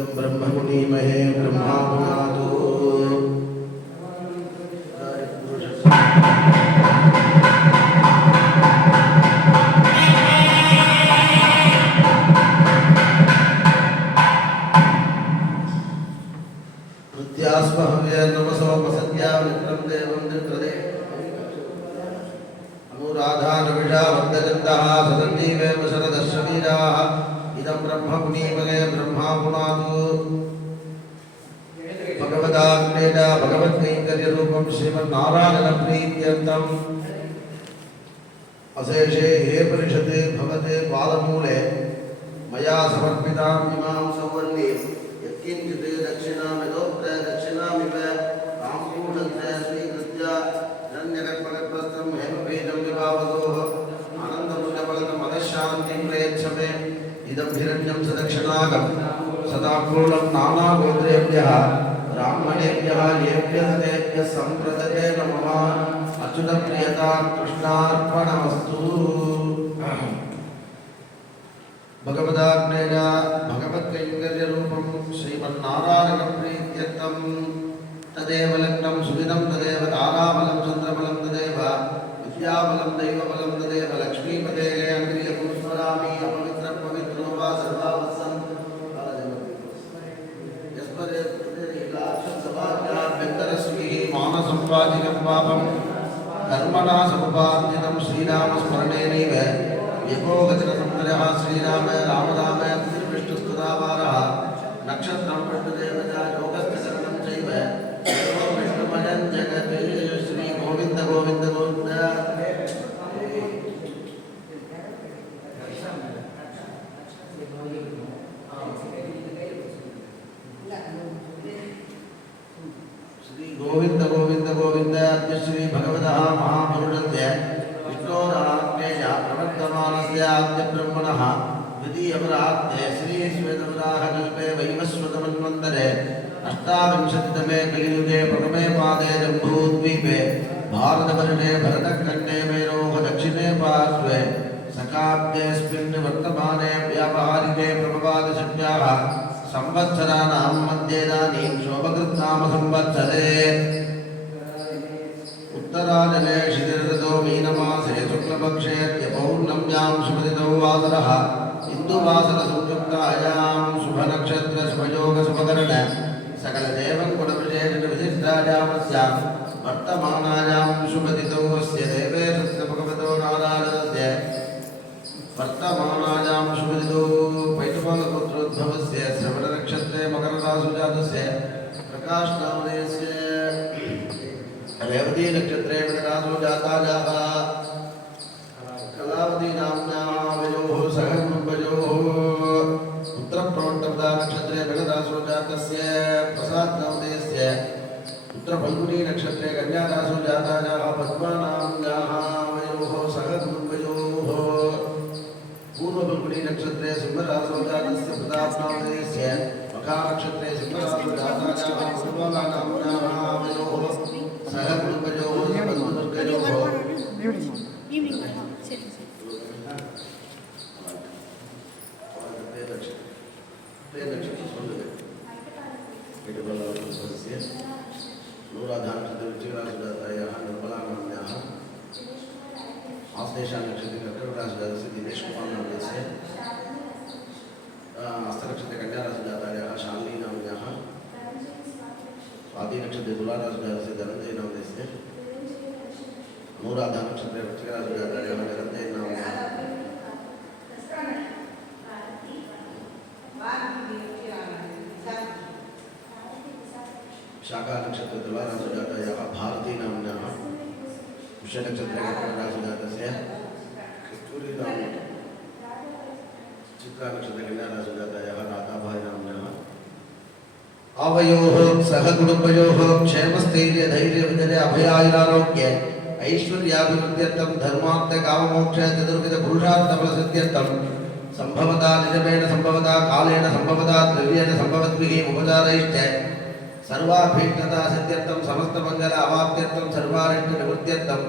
इदं ब्रह्ममुनीमहे ब्रह्मा पुनातो प्रत्यास्महव्य नमसोपसत्या मित्रं देवं निर्कृते अनुराधा नविषा वन्दजन्तः सदन्नीवेव शरदश्रवीराः इदं ब्रह्ममुनीमहे ब्रह्मा पुनातो भगवदाग्नेन भगवत्कैङ्कर्यरूपं श्रीमन्नारायणप्रीत्यर्थम् अशेषे हे परिषदे भवते पादमूले मया समर्पिताम् इमां सौवर्णीं यत्किञ्चित् दक्षिणामिदोक्ते दक्षिणामिव ताम्बूलन्ते स्वीकृत्य हिरण्यगर्भगर्भस्थं हेमबीजं विभावतोः आनन्दमुल्यफलमनश्शान्तिं प्रयच्छमे इदं हिरण्यं सदक्षिणागं सदापूर्णं नानागोत्रेभ्यः ब्राह्मणेभ्यः येभ्यः तेभ्यः सम्प्रदते नमः अच्युतप्रियतां कृष्णार्पणमस्तु भगवदाग्नेन भगवत्कैङ्कर्यरूपं श्रीमन्नारायणप्रीत्यर्थं तदेव लग्नं सुदिनं तदेव ताराबलं चन्द्रबलं तदेव विद्याबलं दैवबलं तदेव लक्ष्मीपते अङ्ग्रियं स्मरामि अपवित्रं पवित्रो वा सर्वावत्सं यस्मदेवाभ्यन्तरस्मिः मानसम्पादिकं पापं कर्मणा समुपार्जितं श्रीरामस्मरणेनैव यको गतिरसंग्रहः श्रीराम राम राम विष्णुस्तुतावारः नक्षत्रं विष्णुदेवता योगस्थशरणं चैव सर्वं विष्णुमयं जगत् श्री गोविन्द गोविन्द गोविन्द श्री गोविन्द गोविन्द गोविन्द अद्य श्री भगवतः महापुरुषस्य विष्णोराज्ञेय प्रवर्तमानस्य आद्य ब्रह्मणः द्वितीयपरार्थे श्री श्वेतवराहकल्पे वैवस्वतमन्वन्तरे अष्टाविंशतितमे कलियुगे प्रथमे पादे जम्बूद्वीपे भारतवर्षे भरतखण्डे मेरोः दक्षिणे पार्श्वे शकाब्देऽस्मिन् वर्तमाने व्यावहारिके प्रभवादशक्त्याः संवत्सराणां मध्येदानीं शोभकृत्नाम संवत्सरे उत्तरायणे शिशिरऋतौ मीनमासे शुक्लपक्षे पौर्णम्यां शुभतिथौ वासरः इन्दुवासरसंयुक्तायां शुभनक्षत्रशुभयोगशुभकरण सकलदेवङ्गुणविशेषविशिष्टायामस्यां वर्तमानायां शुभतिथौ अस्य देवेशस्य भगवतो नारायणस्य वर्तमानायां शुभतिथौ पैठुमालपुत्रोद्भवस्य श्रवणनक्षत्रे मकरराशुजातस्य प्रकाशनामधेयस्य रेवती नक्षत्रे विदरासो जातायाः कलावती नाम्न्याः वयोः सह कुटुम्बयोः उत्तरप्रवट्टपदा नक्षत्रे विदरासो जातस्य प्रसादनामधेयस्य उत्तरफल्गुनी नक्षत्रे कन्यारासो जातायाः पद्मा नाम्न्याः वयोः सह कुटुम्बयोः पूर्वफल्गुनी नक्षत्रे सिंहरासो जातस्य प्रतापनामधेयस्य मखा नक्षत्रे सिंहरासो जातायाः कुटुम्बा नाम्न्याः वयोः सह कुटुम्बयोः बन्धुवर्गयोः नूराधानक्षत्रवृश्चिकराशिजातायाः निर्मलानाम्न्याः आश्लेषा नक्षत्रे कर्कटराशिजातस्य दिनेशकुमारनामस्य हस्तनक्षत्रे कन्याराशिजातायाः शालिनीनाम्न्याः स्वाति नक्षत्रे तुलाराशिजातस्य धनञ्जयनामस्य अनुराधा नक्षत्रे वृश्चिकराशिजातायाः निरञ्जयनाम्न्याः शाखा नक्षत्रे तुलाराशिजातायाः भारती नाम्न्याः विषनक्षत्रे कर्कटराशिजातस्य कस्तूरीनाम चित्रा नक्षत्रे कन्याराशिजातायाः राधाबाई नाम्न्याः आवयोः सह कुटुम्बयोः क्षेमस्थैर्य धैर्य विजय अभयायुरारोग्य ऐश्वर्याभिवृद्ध्यर्थं धर्मार्थ काममोक्ष चतुर्विध पुरुषार्थफलसिद्ध्यर्थं संभवता निजमेन संभवता कालेन संभवता द्रव्येण संभवद्भिः उपचारैश्च सर्वाभीष्टता सिद्ध्यर्थं समस्तमङ्गल अवाप्त्यर्थं सर्वारिष्टनिवृत्त्यर्थं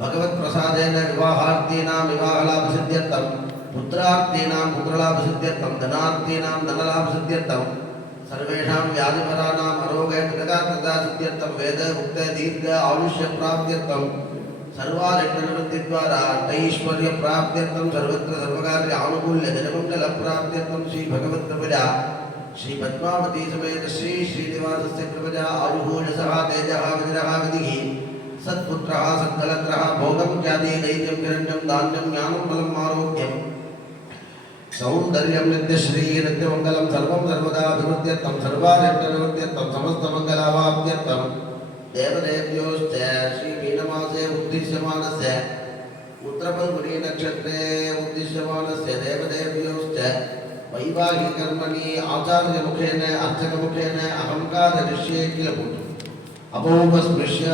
भगवत्प्रसादेन विवाहार्थीनां विवाहलाभसिद्ध्यर्थं पुत्रार्थीनां पुत्रलाभसिद्ध्यर्थं धनार्थीनां धनलाभसिद्ध्यर्थं सर्वेषां व्याधिपराणां अरोगैर्गता सिद्ध्यर्थं वेद मुक्त दीर्घ आयुष्य प्राप्त्यर्थं सर्वारिष्टनिवृत्तिद्वारा ऐश्वर्य प्राप्त्यर्थं सर्वत्र सर्वकार्य आनुकूल्य जनमंगल प्राप्त्यर्थं श्री भगवत्कृपया श्री पद्मावती समेत श्री श्रीनिवासस्य कृपया आयुः यशः तेजः विजयः विधिः सत्पुत्रः सत्कलत्रः भोगं ख्याति दैत्यं हिरण्यं धान्यं ज्ञानं बलम् आरोग्यं सौंदर्यं नित्यश्री नित्यमंगलं सर्वं सर्वदा अभिवृद्ध्यर्थं सर्वारिष्टनिवृत्त्यर्थं समस्तमंगलावाप्त्यर्थं देवदेव्योश्च श्री मीनमासे उद्दिश्यमानस्य उत्तरफल्गुनी नक्षत्रे उद्दिश्यमानस्य देवदेव्योश्च वैवाहिकर्मणि आचार्यमुखेन अर्चकमुखेन अहंकारिष्ये किल अपोपस्पृश्य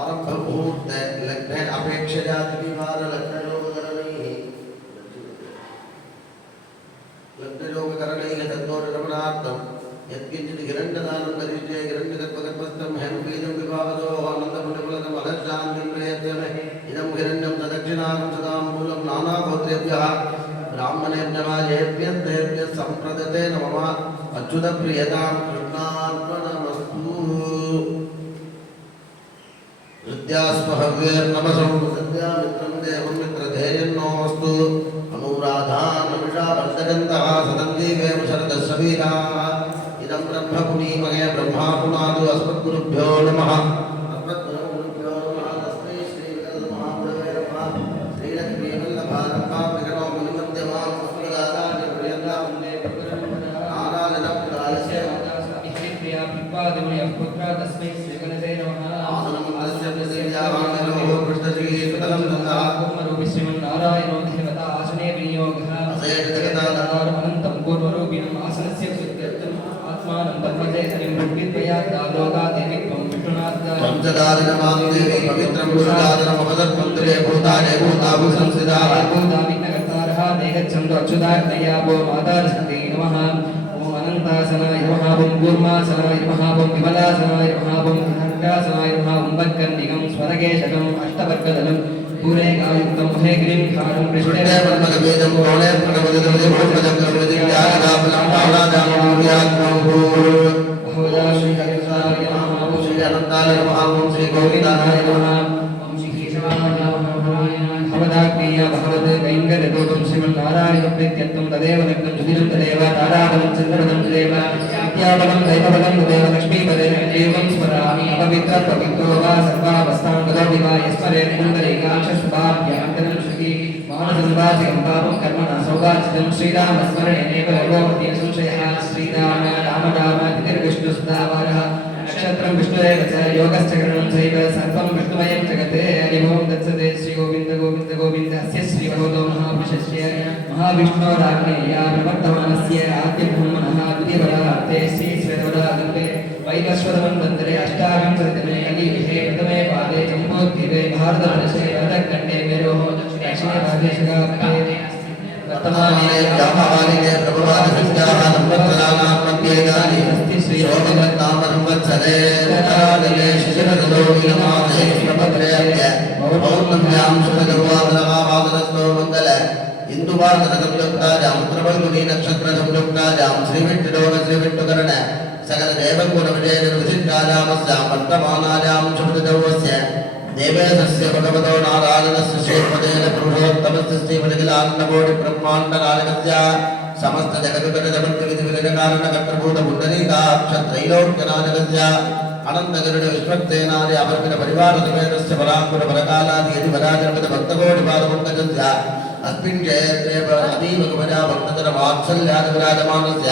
आरम्भमुहूर्त लग्न अपेक्षया द्विवार लग्नयोगकरणैः तद्दोषरमणार्थं यत्किञ्चित् हिरण्यदानं करिष्ये हिरण्यगर्भगर्भस्थं हेमपीतं विवाहतो आनन्दपुण्यफलदम् अधर्शान्तिं प्रयत्नमे इदं हिरण्यं तदक्षिणानं सदां मूलं नानागोत्रेभ्यः ब्राह्मणेभ्यः सम्प्रदते नमः अच्युतप्रियतां कृष्णार्पणमस्तु हृद्यास्महव्यर्नमसं सद्यामित्रं देवं मित्रधेयन्नोऽस्तु अनुराधानमिषा वर्धयन्तः सदन्तीवेव शरदस्सवीराः इदं ब्रह्मपुनीमहे ब्रह्मा पुनादु अस्मद्गुरुभ्यो नमः अस्मद्गुरुभ्यो नमः तस्मै श्रीमहागुरवे नमः श्रीलक्ष्मीवल्लभारम्भा विगणो मुनिमध्यमां संस्कृताचार्यपर्यन्तां वन्दे नारायणं कालस्य प्रिया पिप्पादिमयः पुत्रः तस्मै श्रीगणेशे नमः आसनं अस्य प्रसिद्धावानरो कृष्णश्रीसुतलं नन्दः कुम्मरूपि श्रीमन्नारायणो देवता आसने विनियोगः असेटजगदाधारमनन्तं पूर्वरूपिणम् आसनस्य सिद्ध्यर्थम् आत्मानं तन्मजयहरिं ऋग्विद्वया दालोकादेवित्वं विष्णुनाथः पञ्चदारिणमां देवी पवित्रं गुरुदादनमवदत्मन्त्रे भूताने भूताभुसंस्थिताः भूताविघ्नकर्तारः देगच्छन्तु अच्युताग्नयापो मातारसन्ति नमः अनंतासनाय नमः ओं कूर्मासनाय नमः ओं विमलासनाय नमः ओं खड्गासनाय नमः ओं वक्कन्निगं स्वरकेशकं अष्टवर्गदलं पूरेकायुक्तं हेग्रीं खारं पृष्ठे पद्मकबीजं कोणे प्रकपदितं भूपदं कर्मदित्यागदापलं पावनादामोर्यात्मं भूर्भुवः श्री हरिसाय नमः ओं श्री अनन्ताय नमः ओं श्री गोविन्दाय नमः ओं श्री केशवाय नमः भवदाग्नेय भगवत् कैङ्कर्यदूतं श्रीमन्नारायणप्रीत्यर्थं तदेव लग्नं जुदिनं तदेव ताराबलं चन्द्रबलं तदेव विद्याबलं दैवबलं तदेव लक्ष्मीपदे देवं स्मरामि अपवित्रपवित्रो वा सर्वावस्थां तदपि वा यस्मरेण निरन्तरैकाक्षस्वाभ्यान्तरं श्रुति मानसं वाचिकं पापं कर्मणा सौवाचितं श्रीरामस्मरणेनैव भगवती संशयः श्रीराम राम राम तिर्विष्णुस्तावारः नक्षत्रं विष्णुरेव च योगश्च करणं चैव सर्वं विष्णुमयं जगत् हरि ओं तत्सदे श्री गोविन्द गोविन्द गोविन्द अस्य श्री भगवतो महापुरुषस्य महाविष्णोराज्ञेया प्रवर्तमानस्य आद्यब्रह्मणः द्वितीयवरार्थे श्री श्वेतवरागल्पे वैवस्वतमन्वन्तरे अष्टाविंशतितमे कलियुगे प्रथमे पादे जम्बोद्वीपे भारतवर्षे भरतखण्डे मेरोः दक्षिणे भागे शकाब्दे वर्तमाने व्यापारिके प्रभवादिसंख्याः संवत्सराणां प्रत्येकानि अस्ति श्रीयोगवत्नाम संवत्सरे उत्तरादिने शिशिरतदोमीनमासे प्रपत्रेऽद्य पौर्णम्यां शुभगौवादनमावादनस्तो मङ्गल इन्दुवादनसंयुक्तायां उत्तरफल्गुनी नक्षत्रसंयुक्तायां श्रीविट्टुलोक श्रीविट्टुकरण सकल देवगुणविजयनिर्विचित्रायामस्यां वर्तमानायां शुभदौवस्य देवेशस्य भगवतो नारायणस्य श्रीपदेन पुरुषोत्तमस्य श्रीमनिखिलान्नकोटिब्रह्माण्डकालिकस्य समस्त जगद्गुणविधिविलयकारणकर्तृभूतपुण्डरीकाक्षत्रैलोक्यनायकस्य अनन्तगरुडविश्वक्सेनादि अवर्गणपरिवारसमेतस्य पराङ्कुरपरकालादियदिवराजनपदभक्तकोटिपादपङ्कजस्य अस्मिन् जयत्रे अतीवकुमजा भक्तजनवात्सल्यादिविराजमानस्य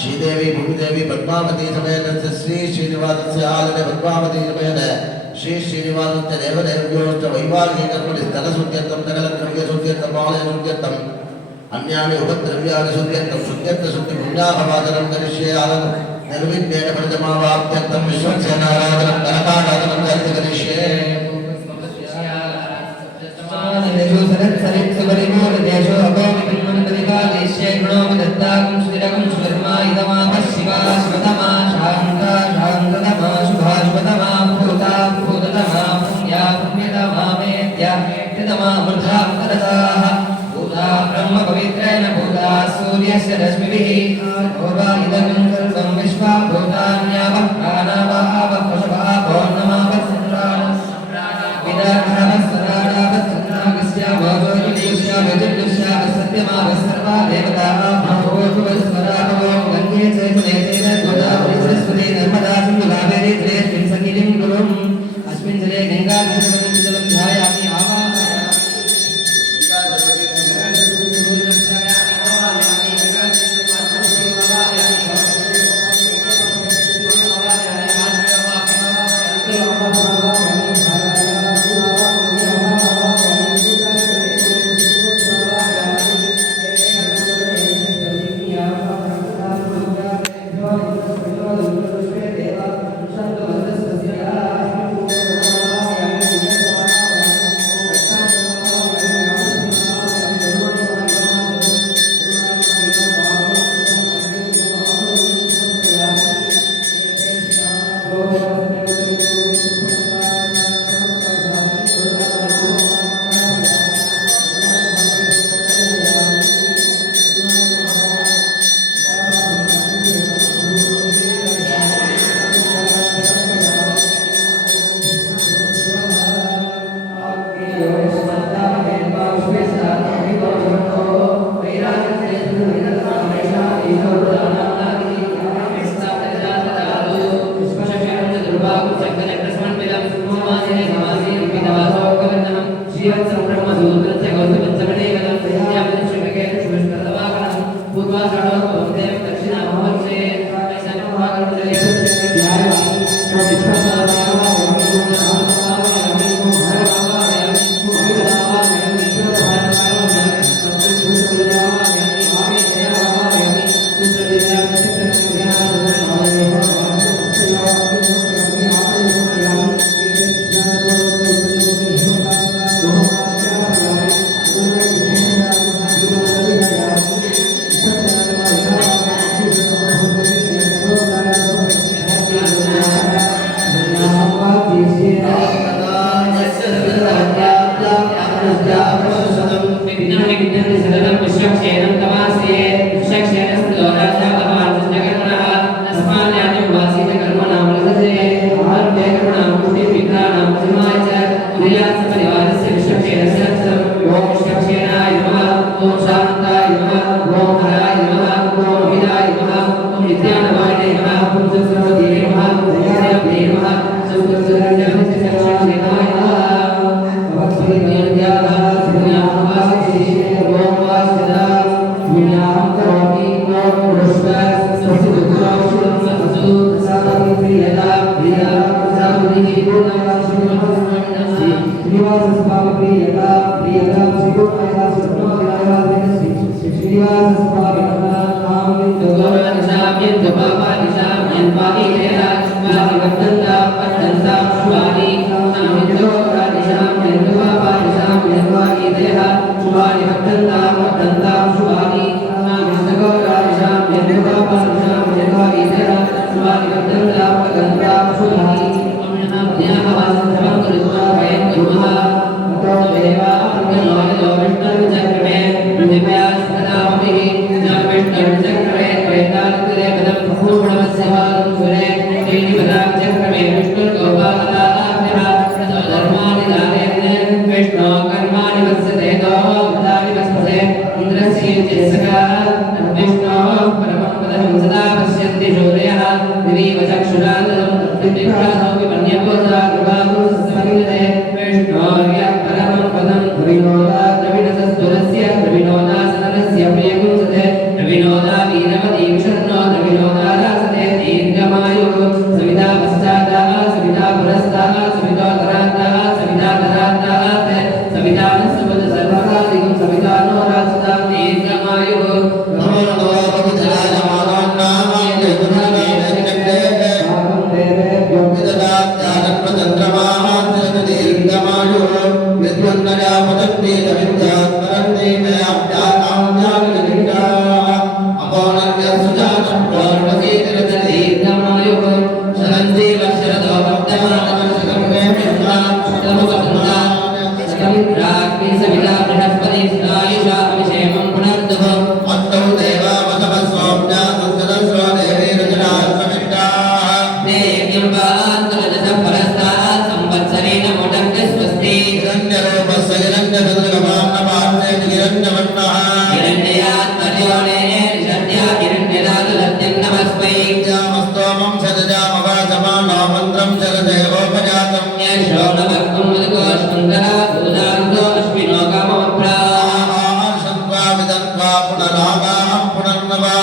श्रीदेवी भूमिदेवी पद्मावती समेतस्य श्री श्रीनिवासस्य आलने पद्मावती समेत श्री श्रीनिवासस्य देवदेव्योश्च वैवाहिकर्मणि स्थलशुद्ध्यर्थं सकलद्रव्यशुद्ध्यर्थं आलयशुद्ध्यर्थम् अन्यानि उपद्रव्याणि शुद्ध्यर्थं शुद्ध्यर्थशुद्धिपुण्याभवादनं करिष्ये आलं निर्विघ्नेन फलितमावाप्त्यर्थं विश्वक्सेनाराधनं कनकाराधनं करिष्ये देशो अभोमिन्मन्त्रिकादेश्ये गुणोमि दत्ताकं सुदिरकं सुधर्मा इदमामः शिवा शिवतमा शान्ता शान्ततमा शुभा शुभतमा भूता भूततमा पुण्या पुण्यतमा मेत्या मेत्यतमा वृद्धा वरदाः ब्रह्म पवित्रेण भूता सूर्यस्य रश्मिभिः पूर्वा इदं सर्वं विश्वा भूतान्यावः प्राणावावः पशवः पौर्णमावः चन्द्राणः विदर्भवः सदाडावः चन्द्रागस्य वाजोजुष्या वजुष्या सत्यमावः सर्वा देवताः भूर्भुवस्वराभवो गङ्गे चैतने चैत गोदावरी सरस्वती नर्मदा सिन्धु कावेरी त्रयस्मिन् सन्निधिं कुरुम् अस्मिन् जले गङ्गा गङ्गवती जलं ध्यायामि आवाहयामि रात्रि सविता बृहस्पति आयुषा अभिषेक हिरण्यवर्णः हिरण्ययात्मयोने निषद्या हिरण्यलाललत्यं नमस्मै स्तोमं सदजामवाचमानो मन्त्रं जलदेवोपजातं यशो नमक्तं मदको सुन्दरा भूदान्तो अश्विनो कामप्रा शन्त्वा विदन्त्वा पुनरागाः पुनर्नवा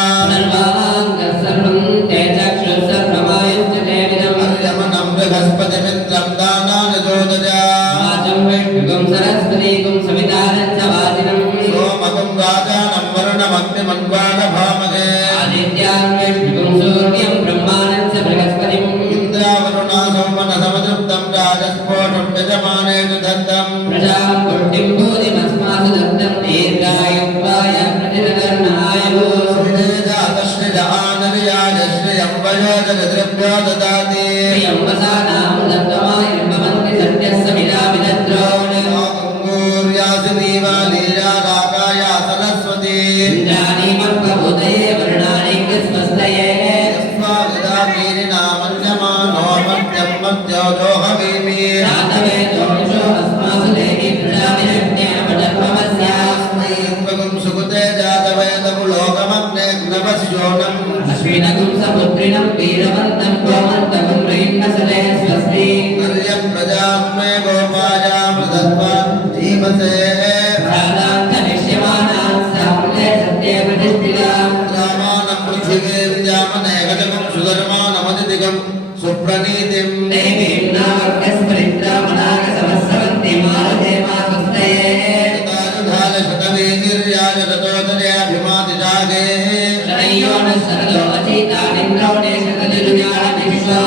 सर्वं ते चक्षुः सर्वमायुज्यते विदम् अर्यमनं बृहस्पतिमित्रं दानानि जोदजा वाचं वैष्णुकं सरस्वतीकं सवितारं च वाजिनं सोमकं राजानं वरुणमग्निमन्वानभामहे आदित्यान् वैष्णुकं सूर्यं ब्रह्माणं च बृहस्पतिम् इन्द्रावरुणा सोमनसमतृप्तं राजस्फोटं यजमानेषु दत्तं प्रजां पुष्टिं भूतिमस्मासु दत्तं दीर्घायुत्वाय प्रतिरकर्णायुः श्रियं वयोजगद्रभ्यो ददाति प्रियं वसानां दत्तमायुं भवन्ति सत्यस्य विदाविदद्रोण गङ्गूर्यासिनीवालीया रागाया सरस्वती इन्द्राणीमत्वबोधये वर्णानि स्वस्तये यस्माविदामीनिनामन्यमानो मद्यं मद्योजोहवीमि रातवे दोषो अस्मासु देहि प्रजाविरज्ञेन पटत्वमस्यास्मै त्वगं सुकृते जातवेदमुलोकमग्नेग्नवस्योनम् अश्विनगुं सपुत्रिणं वीरवन्तं गोमन्तगुं रयिन्नसले स्वस्ति पर्यं प्रजाम्मे गोपाया प्रदत्त्वा जीवसे प्रादान्तनिष्यमानान् साम्ले सत्ये प्रतिष्ठिताम् रामानं पृथिवीं जामनेकजगं सुधर्मानमतिदिगं सुप्रणीतिं देवीं नामर्कस्मरित्रामनागसमस्सवन्ति मारुते मा स्वस्तये शतवीर्याय ततोदर्याभिमातिजागे शरय्यो न सरलो अचीतानिन्द्रो नेशकलिरुजाणविश्वा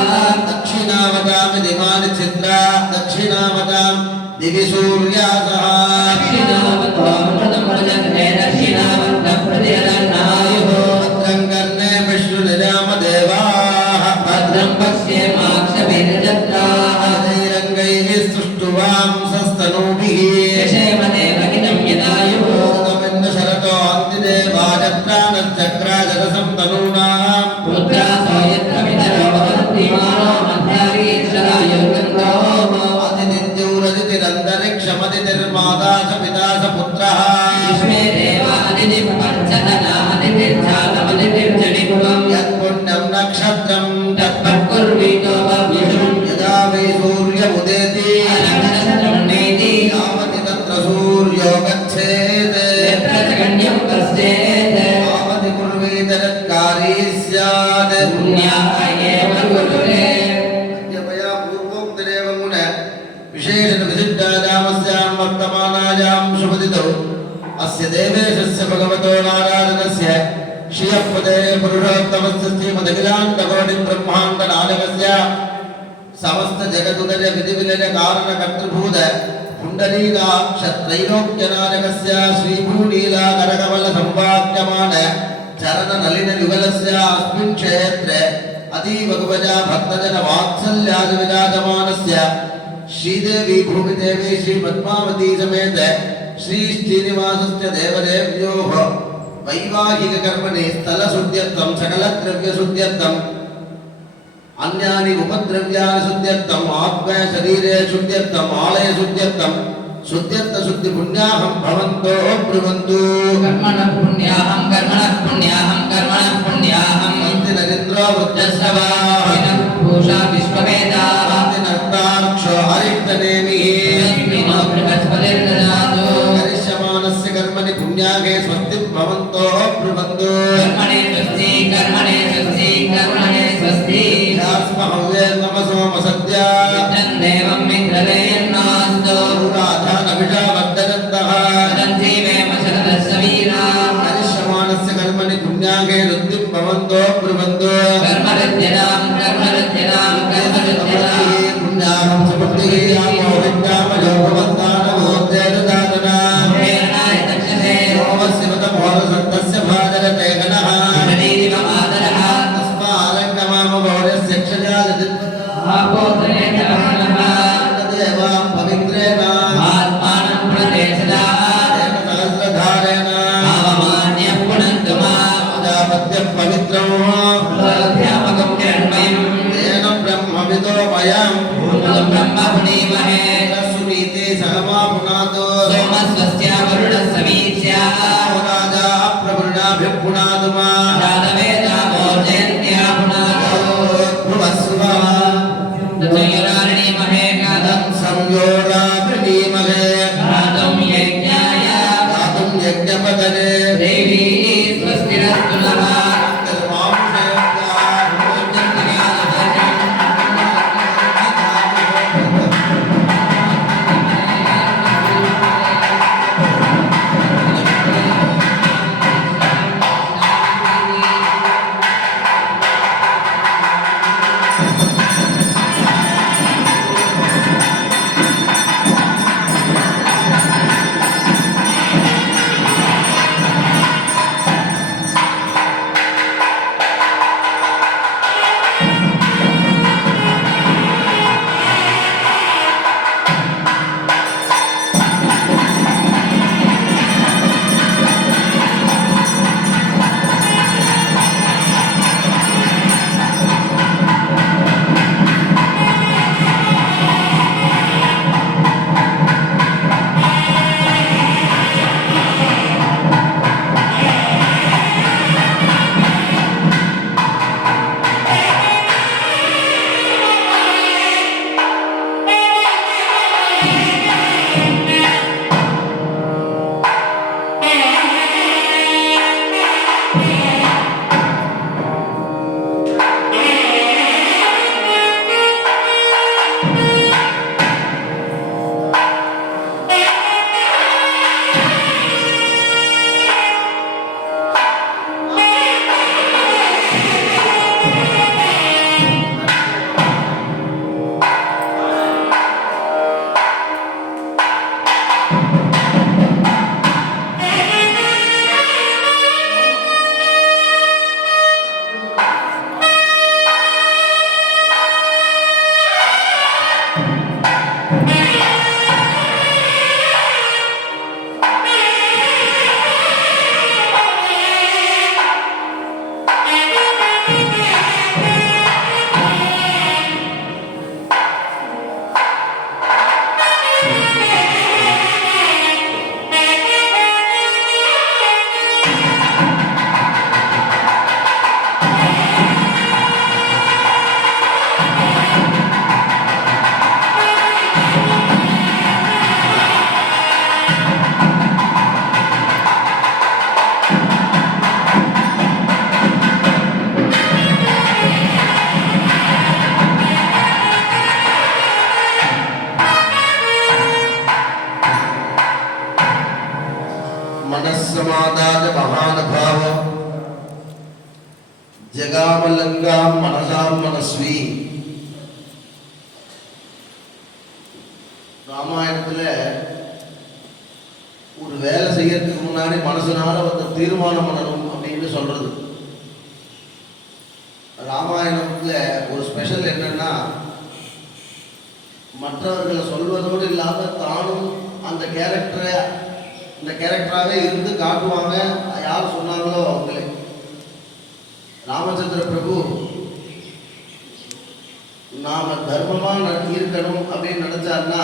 दक्षिणावतां दिवानि चित्रा दक्षिणावतां दिवि सूर्यासः दक्षिणावतोऽमृतमृजन्ते दक्षिणावन्तप्रतिरन्नायुः भद्रं कर्णे विष्णुनिरामदेवाः भद्रं पश्येमाक्षभिर्जत्राः रङ्गैः सुष्ठुवां सस्तनूभिः यशेमदेवहितं यदायुः शरतो अन्तिदेवाजत्रानश्चक्राजरसं तनूनां पुत्रासो यत्र वितरो भवन्ति मानो मध्यारीश्वरायुर्गन्धोः अतिथिद्यौरतिथिरन्तरिक्षमतिथिर्माता च पिता च पुत्रः विश्वे देवादितिपञ्चदनादितिर्जातमदितिर्जनित्वम् यत्पुण्यं नक्षत्रं तत्पत्कुर्वीतो भव्यशुम् यदा वै सूर्य उदेति नक्षत्रं नेति यावति तत्र सूर्यो गच्छेत् यत्र जगन्यं पश्येत् यावति कुर्वीतरत्कारी स्यात् पुण्याः एव कुरुते अद्यपया पूर्वोक्तरेव मुन विशेषविशिष्टायामस्यां वर्तमानायां शुभदितौ अस्य देवेशस्य भगवतो नारायणस्य श्रियपदे पुरुषोत्तमस्य श्रीमदखिलाण्डकोटिब्रह्माण्डनायकस्य समस्त जगदुदय विधिविलय कारणकर्तृभूत पुण्डरीकाक्षत्रैलोक्यनायकस्य श्रीभूलीलाकरकमल संवाक्यमान चरणनलिनयुगलस्य अस्मिन् क्षेत्रे अतीव गुपजा भक्तजन वात्सल्यादि विराजमानस्य श्रीदेवी भूमिदेवी श्रीपद्मावती समेत श्री श्रीनिवासस्य देवदेव्योः वैवाहिक कर्मणि स्थलशुद्ध्यर्थं सकलद्रव्यशुद्ध्यर्थं अन्यानि उपद्रव्यानि शुद्ध्यर्थं आत्मा शरीरे शुद्ध्यर्थं आलय शुद्ध्यर्थं शुद्ध्यर्थ शुद्धि पुण्याहं भवन्तो ब्रुवन्तु कर्मणः पुण्याहं कर्मणः पुण्याहं कर्मणः पुण्याहं अन्ति नरेन्द्रो वृद्धस्रवाः भूषा विश्ववेदाः अन्ति नक्ताक्षो हरिष्टनेमिः विनो बृहस्पतिर्ददातु करिष्यमानस्य कर्मणि पुण्यागे स्वस्ति भवन्तो ब्रुवन्तु कर्मणे स्वस्ति कर्मणे स्वस्ति कर्मणे स्वस्ति यास्महव्ये नमसोमसद्या मित्रं देवं मित्रलेयन्नास्तो पुराधानभिषावर्धनन्तः तदञ्जीवेम शरदस्य वीराः करिष्यमानस्य कर्मणि पुण्यागे रुद्धि भवन्तो ब्रुवन्तु कर्मरुद्यतां कर्मरुद्यतां कर्मरुद्यतां पुण्याहं सुपुत्रिः आमोहित्यामयो भवन्तानमोद्येददातना प्रेरणाय दक्षसे सोमशिवतमोरसन्तस्य भाजरते गणः शरीरिवमादरः तस्मारङ्गमामभौरस्य आपोतने चरणः तदेवां पवित्रेण आत्मानं प्रदेशदा सहस्रधारेण आवमान्यः पुनन्तु माम् प्रजापत्यः पवित्रं अध्यापकं किरण्मयं तेन ब्रह्मविदो वयं भूतं ब्रह्म पुनीमहे सुनीते सहमा पुनातो सोमस्वस्य वरुणस्य वीर्या मनस्समादाय महानुभाव जगामलंगाम मनसाम मनस्वी ராமாயணத்துல ஒரு வேலை செய்யறதுக்கு முன்னாடி மனசுனால வந்து தீர்மானம் பண்ணணும் அப்படின்னு சொல்றது. ராமாயணத்துல ஒரு ஸ்பெஷல் என்னன்னா, மற்றவர்களை சொல்வதோடு இல்லாம தானும் அந்த கேரக்டராகவே இருந்து காட்டுவாங்க. யார் சொன்னாங்களோ அவங்களே. ராமச்சந்திர பிரபு நாம தர்மமா இருக்கணும் அப்படின்னு நினைச்சாருன்னா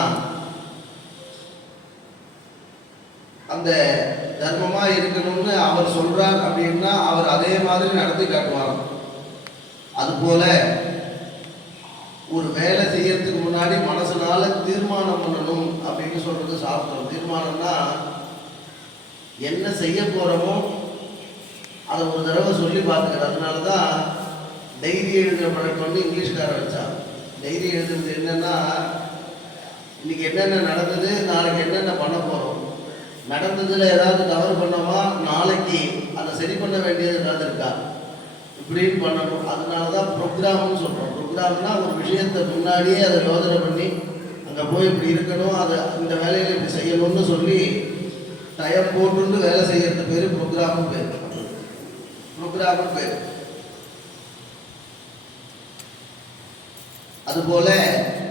அந்த தர்மமா இருக்கணும்னு அவர் சொல்றார் அப்படின்னா அவர் அதே மாதிரி நடத்தி காட்டுவார். அதுபோல ஒரு வேலை செய்யறதுக்கு முன்னாடி மனசுனால தீர்மானம் பண்ணணும் அப்படின்னு சொல்றது சாஸ்திரம். தீர்மானம்னா என்ன செய்ய போறோமோ அதை ஒரு தடவை சொல்லி பார்த்துக்கிறது. அதனாலதான் டைரி எழுதுகிற பழக்கம் இங்கிலீஷ்கார வச்சா. டைரி எழுதுறது என்னன்னா, இன்னைக்கு என்னென்ன நடந்தது, நாளைக்கு என்னென்ன பண்ண போறோம், நடந்ததுல ஏதாவது தவறு பண்ணோமா, நாளைக்கு அதை சரி பண்ண வேண்டியது ஏதாவது இருக்கா, இப்படின்னு பண்ணணும். அதனாலதான் ப்ரோக்ராம்னு சொல்றோம். ப்ரோக்ராம்னா ஒரு விஷயத்தை முன்னாடியே அதை யோசனை பண்ணி அங்கே போய் இப்படி இருக்கணும், அதை இந்த வேலையில் இப்படி செய்யணும்னு சொல்லி டயம் போட்டு வேலை செய்யறது பேர் ப்ரோக்ராம்னு பேர். ப்ரோக்ராம்னு பேர். அதுபோல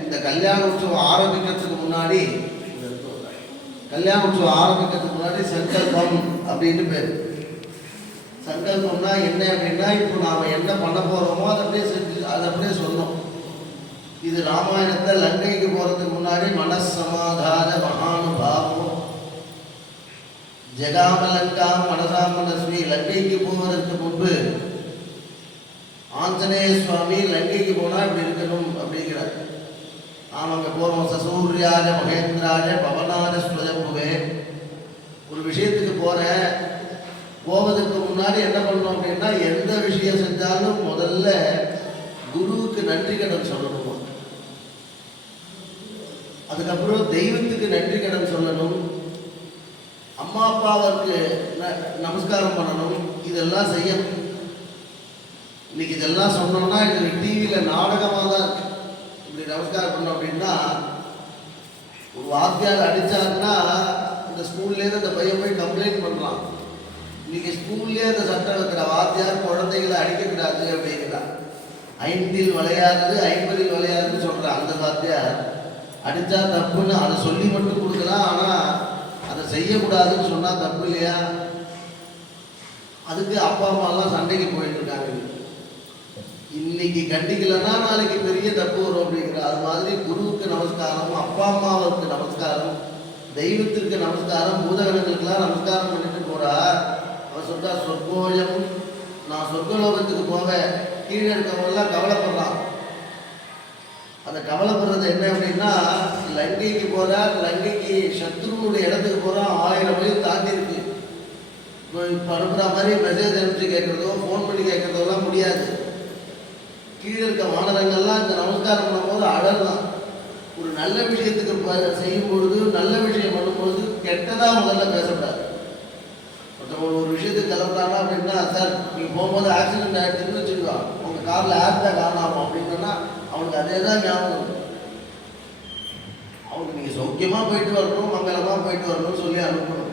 இந்த கல்யாண உற்சவம் ஆரம்பிக்கிறதுக்கு முன்னாடி சங்கல்பம் அப்படின்னு பேர். சங்கல்பம்னா என்ன அப்படின்னா, இப்போ நாம என்ன பண்ண போறோமோ அதை அப்படியே சொன்னோம். இது ராமாயணத்தை லங்கைக்கு போறதுக்கு முன்னாடி மனசமாதான மகானுபாவம் ஜெகாமலங்காம் மனசாம் மனஸ்வி. லங்கைக்கு போவதற்கு முன்பு ஆஞ்சநேய சுவாமி லங்கைக்கு போனா இப்படி இருக்கணும் அப்படிங்கிறார். நாம் அங்கே போகிறோம். சசூர்யாஜ மகேந்திராஜ பவனாஜ ஸ்வஜம்புவே. ஒரு விஷயத்துக்கு போவதற்கு முன்னாடி என்ன பண்ணணும் அப்படின்னா, எந்த விஷயம் செஞ்சாலும் முதல்ல குருவுக்கு நன்றி கடன் சொல்லணும். அதுக்கப்புறம் தெய்வத்துக்கு நன்றி கடன் சொல்லணும். அம்மா அப்பாவுக்கு நமஸ்காரம் பண்ணணும். இதெல்லாம் செய்யணும். இன்னைக்கு இதெல்லாம் சொன்னோம்னா இது டிவியில் நாடகமாக தான் இருக்கு. இப்படி நமஸ்காரம் பண்ணோம் அப்படின்னா, ஒரு வாத்தியார் அடித்தாருன்னா இந்த ஸ்கூல்லேருந்து அந்த பையன் போய் கம்ப்ளைண்ட் பண்ணலாம். இன்னைக்கு ஸ்கூல்லேயே அந்த சட்டம் வைக்கிற வாத்தியார் குழந்தைகளை அடிக்கக்கூடாது அப்படிங்கிறார். 5 விளையாடுறது 50 விளையாடுன்னு சொல்கிறார். அந்த வாத்தியார் அடித்தா தப்புன்னு அதை சொல்லி மட்டும் கொடுக்கலாம், ஆனால் அதை செய்யக்கூடாதுன்னு சொன்னால் தப்பு இல்லையா? அதுக்கு அப்பா அம்மாலாம் சண்டைக்கு போயிட்டு இருக்காங்க. இன்னைக்கு கண்டிக்கலன்னா நாளைக்கு பெரிய தப்பு வரும் அப்படிங்கிற. அது மாதிரி குருவுக்கு நமஸ்காரம், அப்பா அம்மாவுக்கு நமஸ்காரம், தெய்வத்திற்கு நமஸ்காரம், பூதகணங்களுக்கெல்லாம் நமஸ்காரம் பண்ணிட்டு போறார். அவர் சொல்றா, சொர்க்கோயம், நான் சொர்க்கலோகத்துக்கு போவேன். கீழே இருக்கவங்கெல்லாம் கவலைப்படுறான். அந்த கவலைப்படுறது என்ன அப்படின்னா, லங்கைக்கு போறார். லங்கைக்கு சத்ருனுடைய இடத்துக்கு போறான். 1000 மைல் தாண்டி இருக்கு. இப்போ அனுப்புற மாதிரி மெசேஜ் அனுப்பிச்சு கேட்கறதோ ஃபோன் பண்ணி கேட்கறதோலாம் முடியாது. கீழே இருக்க வானரங்கள்லாம் இந்த நமஸ்காரம் பண்ணும்போது அழலாம். ஒரு நல்ல விஷயத்துக்கு செய்யும் பொழுது, நல்ல விஷயம் பண்ணும்போது கெட்டதா முதல்ல பேசக்கூடாது. மற்றவங்க ஒரு விஷயத்துக்கு கிளம்புறாங்க அப்படின்னா, சார் நீங்கள் போகும்போது ஆக்சிடென்ட் ஆகிடுச்சுன்னு வச்சுக்கோ, உங்கள் காரில் ஏர் பேக் காணாமல் அப்படின்னா அவனுக்கு அதே தான் ஞாபகம். அவனுக்கு நீங்கள் சௌக்கியமாக போயிட்டு வரணும், மங்களமாக போயிட்டு வரணும்னு சொல்லி அனுப்பணும்.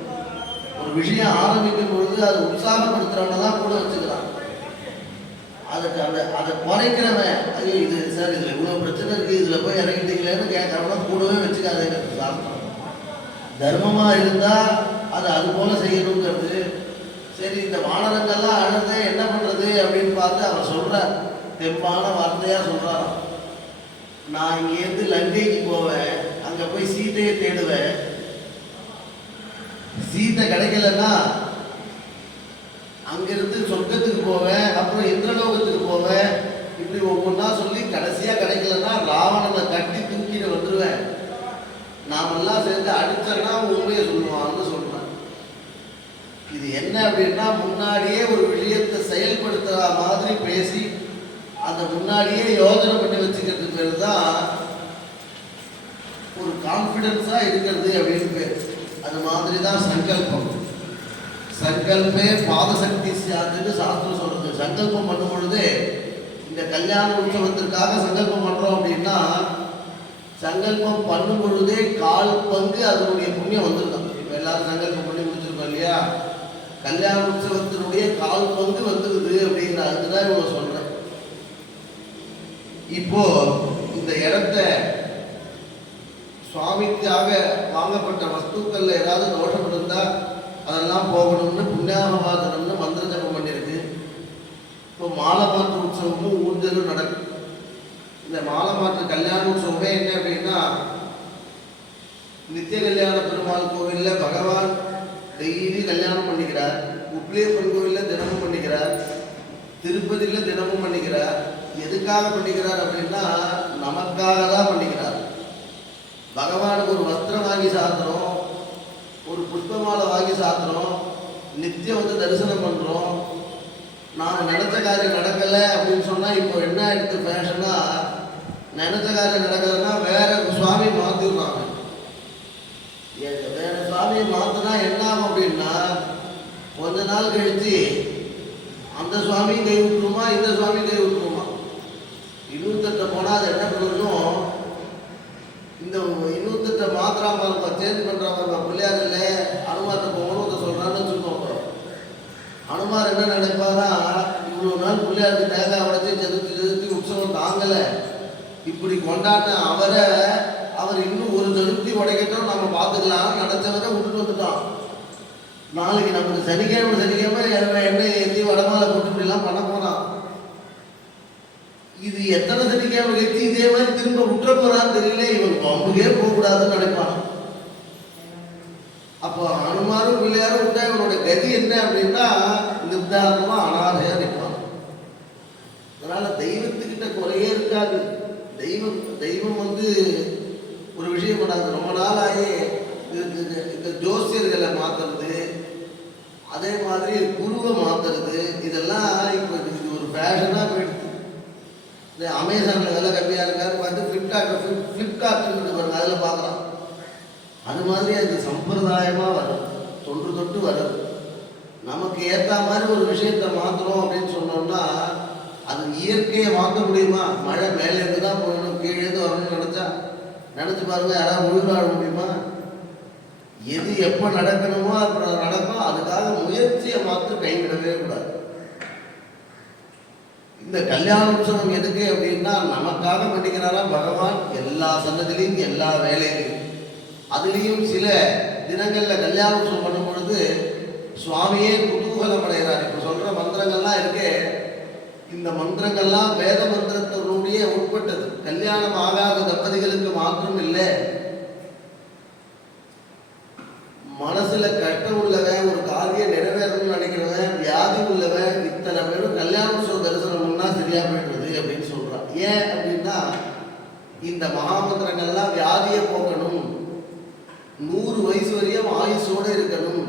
ஒரு விஷயம் ஆரம்பிக்கும் பொழுது அதை உற்சாகப்படுத்துறவங்க தான் கூட வச்சுக்கிறான். அதுக்கு அதை குறைக்கிறவன், ஐயோ இது சார் இதில் இவ்வளோ பிரச்சனை இருக்குது, இதில் போய் இறங்கிட்டீங்களேன்னு கேட்கறவனா கூடவே வச்சுக்காதேங்கிறது சாஸ்திரம். தர்மமாக இருந்தால் அது போல் செய்யணுங்கிறது. சரி, இந்த வானரங்கள்லாம் அழுது என்ன பண்ணுறது அப்படின்னு பார்த்து அவர் சொல்கிறார். தெம்பான வார்த்தையாக சொல்கிறாராம், நான் இங்கேருந்து லங்கைக்கு போவேன், அங்கே போய் சீதையை தேடுவேன். சீதை கிடைக்கலன்னா அங்கிருந்து சொர்க்கத்துக்கு போவேன், அப்புறம் இந்திரலோகத்துக்கு போவேன். இப்படி ஒவ்வொன்றா சொல்லி கடைசியாக கிடைக்கலன்னா ராவணனை கட்டி தூக்கிட்டு வந்துடுவேன். நாமெல்லாம் சேர்ந்து அடிச்சோன்னா உண்மையை சொல்லுவான்னு சொல்றேன். இது என்ன அப்படின்னா, முன்னாடியே ஒரு விஷயத்தை செயல்படுத்துற மாதிரி பேசி அதை முன்னாடியே யோசனை பண்ணி வச்சுக்கிறதுக்கு பேர் தான் ஒரு கான்ஃபிடென்ஸாக இருக்கிறது அப்படின்னு பேர். அது மாதிரி தான் சங்கல்பம். சங்கல்பே பாதசக்தி சார்ந்துன்னு சாஸ்திரம் சொல்றது. சங்கல்பம் பண்ணும் பொழுது இந்த கல்யாண உற்சவத்திற்காக சங்கல்பம் பண்றோம் அப்படின்னா சங்கல்பம் பண்ணும் பொழுதே 1/4 பங்கு அதனுடைய புண்ணியம் வந்துருக்கும். இப்போ எல்லாரும் சங்கல்பம் பண்ணி முடிச்சிருக்கோம் இல்லையா? கல்யாண உற்சவத்தினுடைய 1/4 பங்கு வந்துருது அப்படிங்கிற அதுதான் இவ்வளோ சொல்றேன். இப்போ இந்த இடத்த சுவாமிக்காக வாங்கப்பட்ட வஸ்துக்கள்ல ஏதாவது தோஷம் இருந்தா அதெல்லாம் போகணும்னு புண்ணியாகவாதனம்னு மந்திர ஜபம் பண்ணியிருக்கு. இப்போ மாலை மாற்று உற்சவமும் ஊர்ஜலும் நடக்கும். இந்த மாலை மாற்று கல்யாண உற்சவமே என்ன அப்படின்னா நித்திய கல்யாண பெருமாள் கோவிலில் பகவான் டெய்லி கல்யாணம் பண்ணிக்கிறார். உப்ளியப்பன் கோவிலில் தினமும் பண்ணிக்கிறார். திருப்பதியில் தினமும் பண்ணிக்கிறார். எதுக்காக பண்ணிக்கிறார் அப்படின்னா நமக்காக தான் பண்ணிக்கிறார். பகவானுக்கு ஒரு வஸ்திரம் வாங்கி சாத்துறோம், ஒரு புஷ்பமாலை வாங்கி சாத்துறோம், நித்தியம் வந்து தரிசனம் பண்ணுறோம். நான் நினச்ச காரியம் நடக்கலை அப்படின்னு சொன்னால் இப்போ என்ன எடுத்து ஃபேஷனா நினச்ச காரியம் நடக்கலைன்னா வேற சுவாமி மாற்றிடுறாங்க. வேற சுவாமியை மாற்றினா என்ன ஆகும் அப்படின்னா கொஞ்ச நாள் கழித்து அந்த சுவாமியும் கை விட்டுருமா, இந்த சுவாமியும் கை விட்டுருமா. இன்னொருத்தட்ட போனால் அது என்ன பண்ணணும், இந்த இன்னொருத்தட்ட மாத்திராம சேஞ்ச் பண்ணுறாங்க. பிள்ளையார் இல்லை அனுமார்ட்ட போகணும்னு சொல்கிறான்னு வச்சுக்கோங்க. அனுமார் என்ன நினைப்பாரா, இவ்வளோ நாள் பிள்ளையாருக்கு தேங்காய் உடைச்சி செதுத்தி உற்சவம் தாங்கலை, இப்படி கொண்டாட்ட அவர் இன்னும் ஒரு செதுத்தி உடைக்கட்டும் நம்ம பார்த்துக்கலாம் நினச்சவரை விட்டுட்டு வந்துட்டான். நாளைக்கு நமக்கு சனிக்கிழமை எண்ணெய் ஏற்றி வடமாலை போட்டு இப்படிலாம் பண்ண போனான். இது எத்தனை சனிக்கிழமை ஏற்றி இதே மாதிரி திரும்ப விட்டுற போறான்னு தெரியல. இவன் பம்புக்கே போகக்கூடாதுன்னு நினைப்பான். அப்போ அனுமாரும் பிள்ளையாரும் விட்டா இவனோட கதி என்ன அப்படின்னா நிர்தாரணமா அனாதையா நிற்பான். அதனால தெய்வத்துக்கிட்ட குறையே இருக்காது. தெய்வம் வந்து ஒரு விஷயம் பண்ணாது. ரொம்ப நாளாகி இந்த ஜோசியர்களை மாத்துறது, அதே மாதிரி குருவை மாத்துறது, இதெல்லாம் இப்போ இது ஒரு ஃபேஷனாக போயிடுது. இந்த அமேசானில் விலை கம்மியாக இருக்காரு பார்த்து ஃப்ளிப்கார்ட் பாருங்க, அதில் பார்க்கலாம். அது மாதிரி அது சம்பிரதாயமாக வரும், தொட்டு வரும். நமக்கு ஏற்ற மாதிரி ஒரு விஷயத்தை மாற்றுறோம் அப்படின்னு சொன்னோம்னா அது இயற்கையை மாற்ற முடியுமா? மழை மேலேருந்து தான் போகணும், கீழேருந்து வரணும்னு நினச்சி பாருங்க, யாராவது உயிராட முடியுமா? எது எப்போ நடக்கணுமோ அப்புறம் நடக்கும். அதுக்காக முயற்சியை மாற்ற கைவிடவே கூடாது. இந்த கல்யாண உற்சவம் எதுக்கு அப்படின்னா நமக்காக பண்ணிக்கிறாரா பகவான் எல்லா சன்னதிலையும் எல்லா வேலையிலையும். அதுலேயும் சில தினங்களில் கல்யாண உற்சவம் பண்ணும் பொழுது சுவாமியே குதூகலம் அடைகிறார். இப்போ சொல்கிற மந்திரங்கள்லாம் இருக்கே, இந்த மந்திரங்கள்லாம் வேத மந்திரத்தினுடைய உட்பட்டது. கல்யாணம் ஆகாத தம்பதிகளுக்கு மாத்திரம் இல்லை, மனசுல கஷ்டம் உள்ளவன், ஒரு காரியம் நிறைவேறணும்னு நினைக்கிறவன், வியாதி உள்ளவன், இத்தனை பேரும் கல்யாண உற்சவ தரிசனம்னா சரியா போயிடுறது அப்படின்னு சொல்றான். ஏன் அப்படின்னா இந்த மகாமந்திரங்கள்லாம் வியாதியை போக்கணும், 100 வயசு வரையும் ஆயுசோடு இருக்கணும்,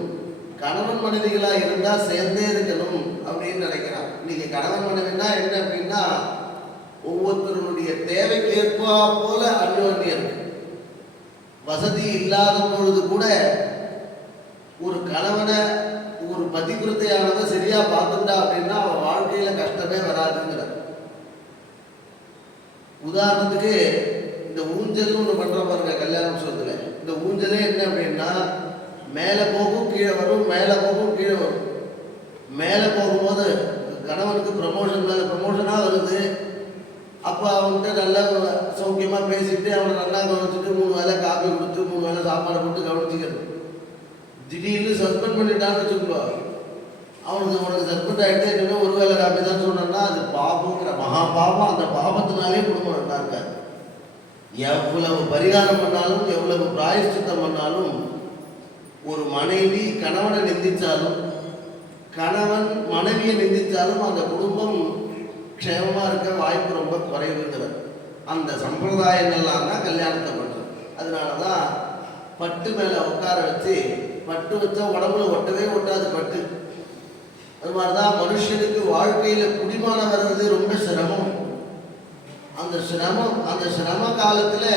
கணவன் மனைவிகளா இருந்தா சேர்ந்தே இருக்கணும் அப்படின்னு நினைக்கிறான். இன்னைக்கு கணவன் மனைவினா என்ன அப்படின்னா ஒவ்வொருத்தருடைய தேவைக்கேற்பா போல அந்யோன்யம் இருக்கு. வசதி இல்லாத பொழுது கூட ஒரு கணவனை ஒரு பதிகுரத்தையானவன் சரியா பார்த்துட்டா அப்படின்னா அவன் வாழ்க்கையில கஷ்டமே வராதுங்கிற. உதாரணத்துக்கு இந்த ஊஞ்சல் ஒன்று பண்ற பாருங்க கல்யாண உற்சவத்துல. இந்த ஊஞ்சலே என்ன அப்படின்னா மேலே போகும் கீழே வரும், மேலே போகும் கீழே வரும். மேலே போகும்போது கணவனுக்கு ப்ரமோஷன் மேலே ப்ரமோஷனாக வருது. அப்போ அவன்கிட்ட நல்லா சௌக்கியமாக பேசிட்டு அவனை நல்லா கவனிச்சுட்டு 3 வேளை காப்பி கொடுத்து 3 வேளை சாப்பாடு போட்டு கவனிச்சிக்கிறது. திடீர்னு சஸ்பெண்ட் பண்ணிட்டான்னு வச்சுக்கோ, உனக்கு சஸ்பெண்ட் ஆகிட்டு இன்னுமே 1 வேளை காப்பி தான் சொன்னோன்னா அது பாபங்கிற மகா பாபம். அந்த பாபத்தினாலே குடும்பம் நல்லா இருக்காது. எவ்வளவு பரிகாரம் பண்ணாலும் எவ்வளவு பிராயஷ்சித்தம் பண்ணாலும் ஒரு மனைவி கணவனை நிந்திச்சாலும் கணவன் மனைவியை நிந்திச்சாலும் அந்த குடும்பம் க்ஷேமமாக இருக்க வாய்ப்பு ரொம்ப குறைவுங்கிறது. அந்த சம்பிரதாயங்கள்லாம் தான் கல்யாணத்தை பண்ணுறது. அதனால தான் பட்டு மேலே உட்கார வச்சு, பட்டு வச்சா உடம்புல ஒட்டவே ஒட்டாது பட்டு. அது மாதிரி தான் மனுஷனுக்கு வாழ்க்கையில் குடிமானம் வர்றது ரொம்ப சிரமம். அந்த சிரம காலத்தில்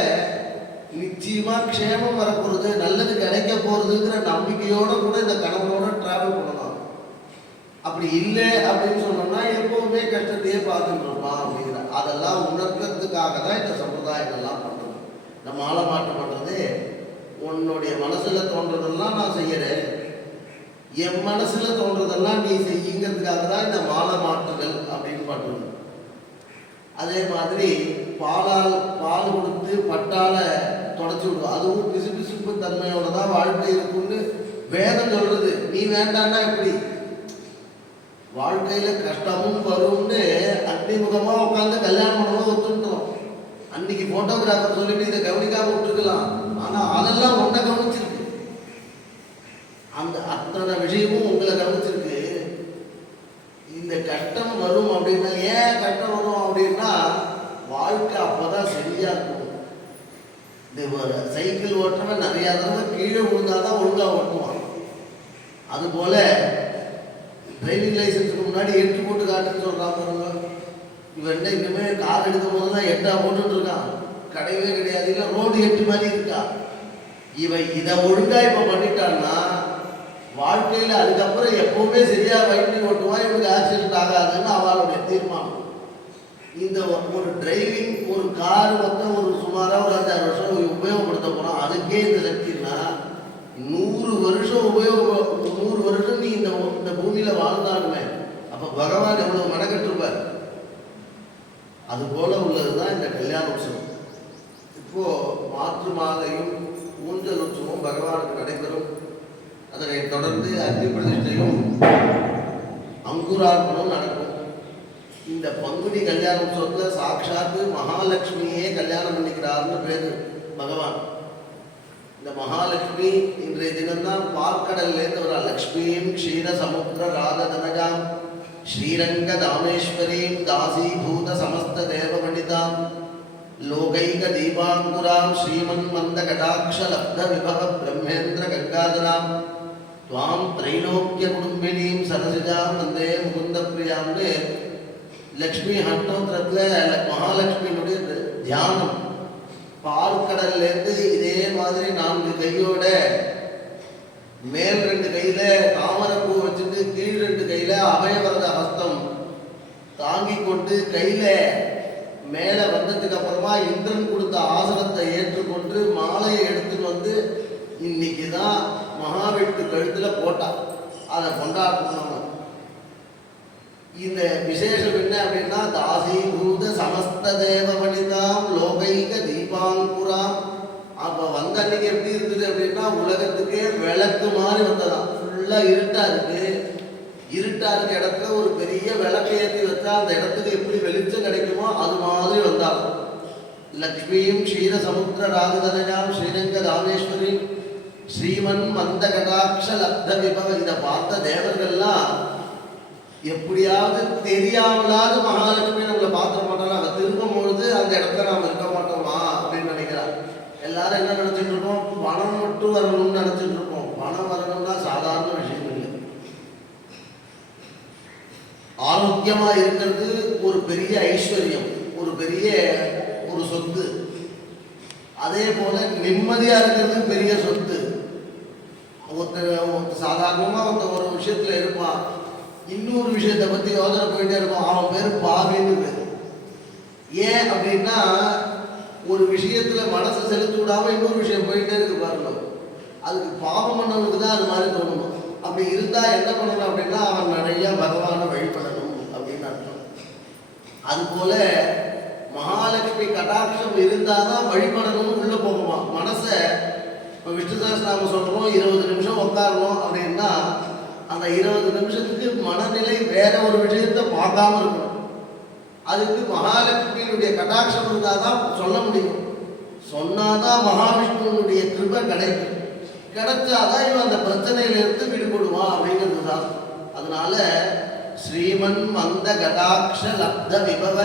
நிச்சயமாக க்ஷேமம் வரப்போகிறது, நல்லது கிடைக்க போகிறதுங்கிற நம்பிக்கையோடு கூட இந்த கணவனோட ட்ராவல் பண்ணலாம். அப்படி இல்லை அப்படின்னு சொன்னோம்னா எப்பவுமே கஷ்டத்தையே பார்த்துட்டு இருப்பான் அப்படிங்கிற அதெல்லாம் உணர்த்துறதுக்காக தான் இந்த சம்பிரதாயங்கள்லாம் பண்ணுறது. இந்த மாலை மாற்றம் பண்ணுறது உன்னுடைய மனசில் தோன்றதெல்லாம் நான் செய்யறேன், என் மனசில் தோன்றதெல்லாம் நீ செய்யுங்கிறதுக்காக தான் இந்த மாலை மாற்றுகள் அப்படின்னு பண்ணுறது. அதே மாதிரி பால் கொடுத்து பட்டால தொடச்சி விடுவோம். அதுவும் பிசு பிசுப்பு தன்மையோட தான் வாழ்க்கை இருக்குன்னு வேதம் சொல்றது. நீ வேண்டான்னா எப்படி? வாழ்க்கையில கஷ்டமும் வரும்னு அக்னிமுகமா உட்காந்து கல்யாணம் பண்ணவும் ஒத்துட்டோம். அன்னைக்கு போட்டோகிராஃபர் சொல்லிட்டு இதை கவனிக்காம விட்டுருக்கலாம். ஆனா அதெல்லாம் ஒன்றை கவனிச்சிருக்கு. அந்த அத்தனை விஷயமும் உங்களை கவனிச்சிருக்கு. இந்த கஷ்டம் வரும் அப்படின்னா ஏன் கஷ்டம் வரும் அப்படின்னா வாழ்க்கை அப்பதான் சரியா இருக்கும். இந்த சைக்கிள் ஓட்டுறவன் நிறைய தடவை கீழே விழுந்தாதான் ஒழுங்கா ஓட்டுவான். அதுபோல டிரைவிங் லைசன்ஸுக்கு முன்னாடி 8 போட்டு காட்டுன்னு சொல்றாங்க. இவன் இன்னுமே கார் எடுக்கும் போதுதான் 8 போட்டுட்டு இருக்கான். கிடையவே கிடையாது. இல்லை ரோடு 8 மாதிரி இருக்கா. இவன் இதை ஒழுங்கா இப்ப பண்ணிட்டான்னா வாழ்க்கையில அதுக்கப்புறம் எப்பவுமே சரியா வண்டி ஓட்டுவான். இவனுக்கு ஆக்சிடென்ட் ஆகாதுன்னு அவளுடைய தீர்மானம். இந்த ஒரு டிரைவிங் ஒரு கார் ஒரு சுமாராக ஒரு 5-6 வருஷம் உபயோகப்படுத்த போறோம். அதுக்கே இந்த சக்தின்னா 100 வருஷம் 100 வருஷம் நீ இந்த பூமியில வாழ்ந்தாலுமே அப்ப பகவான் எவ்வளவு மெனக்கெட்டிருப்பார். அது போல உள்ளதுதான் இந்த கல்யாண உற்சவம். இப்போ மாற்று மாலையும் ஊஞ்சல் உற்சவம் பகவானுக்கு நடைபெறும். அதனை தொடர்ந்து அக்னி பிரதிஷ்டையும் அங்குரார்ப்பணம் நடக்கும். இந்த பங்குனி கல்யாண உற்சவத்துல சாட்சாத்து மகாலட்சுமியே கல்யாணம் பண்ணிக்கிறார்னு பேரு பகவான். இந்த மகாலட்சுமி இன்றைய தினம்தான் பார்க்கடல்லேருந்து வரா. லக்ஷ்மீம் க்ஷீர சமுத்திர ராகதனஜாம் ஸ்ரீரங்க தாமேஸ்வரீம் தாசீபூத சமஸ்த தேவபண்டிதாம் லோகைக தீபாங்குராம் ஸ்ரீமன் மந்த கடாட்ச லப்த விபவ பிரம்மேந்திர கங்காதராம் துவாம் திரைலோக்கிய குடும்பினீம் சரசிஜாம் வந்தே முகுந்த பிரியாம்னு லக்ஷ்மி அஷ்டோத்திரத்துல மகாலட்சுமியினுடைய தியானம். பார்க்கடல்லேருந்து இதே மாதிரி 4 கையோட மேல் 2 கையில தாமரப்பூ வச்சுட்டு கீழ் 2 கையில அபயவரத ஹஸ்தம் தாங்கி கொண்டு கையில மேல வந்ததுக்கு அப்புறமா இந்திரன் கொடுத்த ஆசனத்தை ஏற்றுக்கொண்டு மாலையை எடுத்துட்டு வந்து இன்னைக்கு தான் மகாவிஷ்ணு கழுத்துல போட்டா. அதை கொண்டாடணும். இந்த விசேஷம் என்ன அப்படின்னா தாசீபூத சமஸ்த தேவபணிதாம் லோகைக தீபாங்குராம். அப்ப வந்த அன்னைக்கு எப்படி இருக்குது அப்படின்னா உலகத்துக்கே விளக்கு மாதிரி வந்ததாம். ஃபுல்லா இருட்டா இருக்கு. இருட்டா இருக்க இடத்துல ஒரு பெரிய விளக்கை ஏற்றி வச்சா அந்த இடத்துக்கு எப்படி வெளிச்சம் கிடைக்குமோ அது மாதிரி வந்தாலும். லக்ஷ்மியும் க்ஷீர சமுத்திர ராகதனஜாம் ஸ்ரீரங்க ராமேஸ்வரி ஸ்ரீமன் மந்த கடாட்ச லப்த விபவ. இதை பார்த்த தேவர்கள்லாம் எப்படியாவது தெரியாமலாவது மகாலட்சுமி நம்மளை பார்த்துட மாட்டோம். அவ திரும்பும் பொழுது அந்த இடத்துல நாம் இருக்க மாட்டோமா அப்படின்னு நினைக்கிறார். எல்லாரும் என்ன நினைச்சிட்டு இருக்கோம்? பணம் மட்டும் வரணும்னு நினைச்சிட்டு இருக்கோம். பணம் வரணும்னா சாதாரண விஷயம் இல்லை. ஆரோக்கியமா இருக்கிறது ஒரு பெரிய ஐஸ்வர்யம், ஒரு பெரிய ஒரு சொத்து. அதே போல நிம்மதியா இருக்கிறது பெரிய சொத்து. ஒருத்தர் சாதாரணமா ஒரு விஷயத்துல இருப்பான், இன்னொரு விஷயத்தை பத்தி யோசனை போயிட்டே இருக்கும். அவன் பேரு பாவின்னு பேரு. ஏன் அப்படின்னா ஒரு விஷயத்துல மனசை செலுத்தி விடாம இன்னொரு விஷயம் போயிட்டே இருக்கு பாருங்க. அதுக்கு பாவம் பண்ணவனுக்கு தான் அது மாதிரி தோணும். அப்படி இருந்தா என்ன பண்ணணும் அப்படின்னா அவன் நிறைய பகவானை வழிபடணும் அப்படின்னு அர்த்தம். அது போல மகாலட்சுமி கடாட்சம் இருந்தாதான் வழிபடணும்னு உள்ள போகுமா மனசை. இப்போ விஷ்ணு சஹஸ்ரநாமம் சொல்றோம் 20 நிமிஷம் உட்காரணும் அப்படின்னா அந்த 20 நிமிஷத்துக்கு மனநிலை வேற ஒரு விஷயத்தை பார்க்காம இருக்கணும். அதுக்கு மகாலட்சுமியினுடைய கடாட்சம் இருந்தாதான் சொல்ல முடியும். சொன்னாதான் மகாவிஷ்ணுனுடைய கிருபை கிடைக்கும். கிடைச்சாதான் இவன் அந்த பிரச்சனையிலிருந்து விடுபடுவான் அப்படிங்கிறது தான். அதனால ஸ்ரீமன் மந்த கடாட்ச லப்த விபவ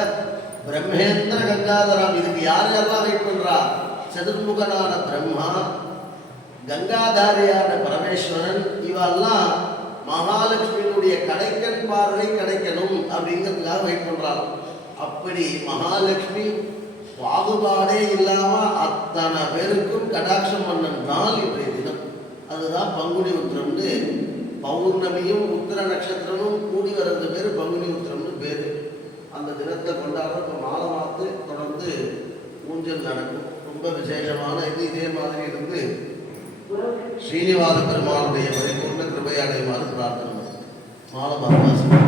பிரம்மேந்திர கங்காதராம். இதுக்கு யார் யாரெல்லாம் வெயிட் பண்றா? சதுர்முகனான பிரம்மா, கங்காதாரியான பரமேஸ்வரன், இவெல்லாம் மகாலட்சுமியினுடைய கடைக்கன் பார்வை கிடைக்கணும் அப்படிங்கிறதுக்காக வெயிட் பண்றாங்க. அப்படி மகாலட்சுமி பாகுபாடே இல்லாம அத்தனை பேருக்கும் கடாட்சம் பண்ண நாள் இன்றைய தினம். அதுதான் பங்குனி உத்திரம்னு பௌர்ணமியும் உத்திர நட்சத்திரமும் கூடி வர்றது பேர் பங்குனி உத்திரம்னு பேர். அந்த தினத்தை கொண்டாடுற இப்போ மாலை மாற்று தொடர்ந்து ஊஞ்சல் நடக்கும். ரொம்ப விசேஷமான இது. இதே மாதிரி இருந்து ஸ்ரீனிவாச பெருமானுடைய பரிபூர்ண கிருபை அடையுமாறு பிரார்த்தனை. மாலை மாதம்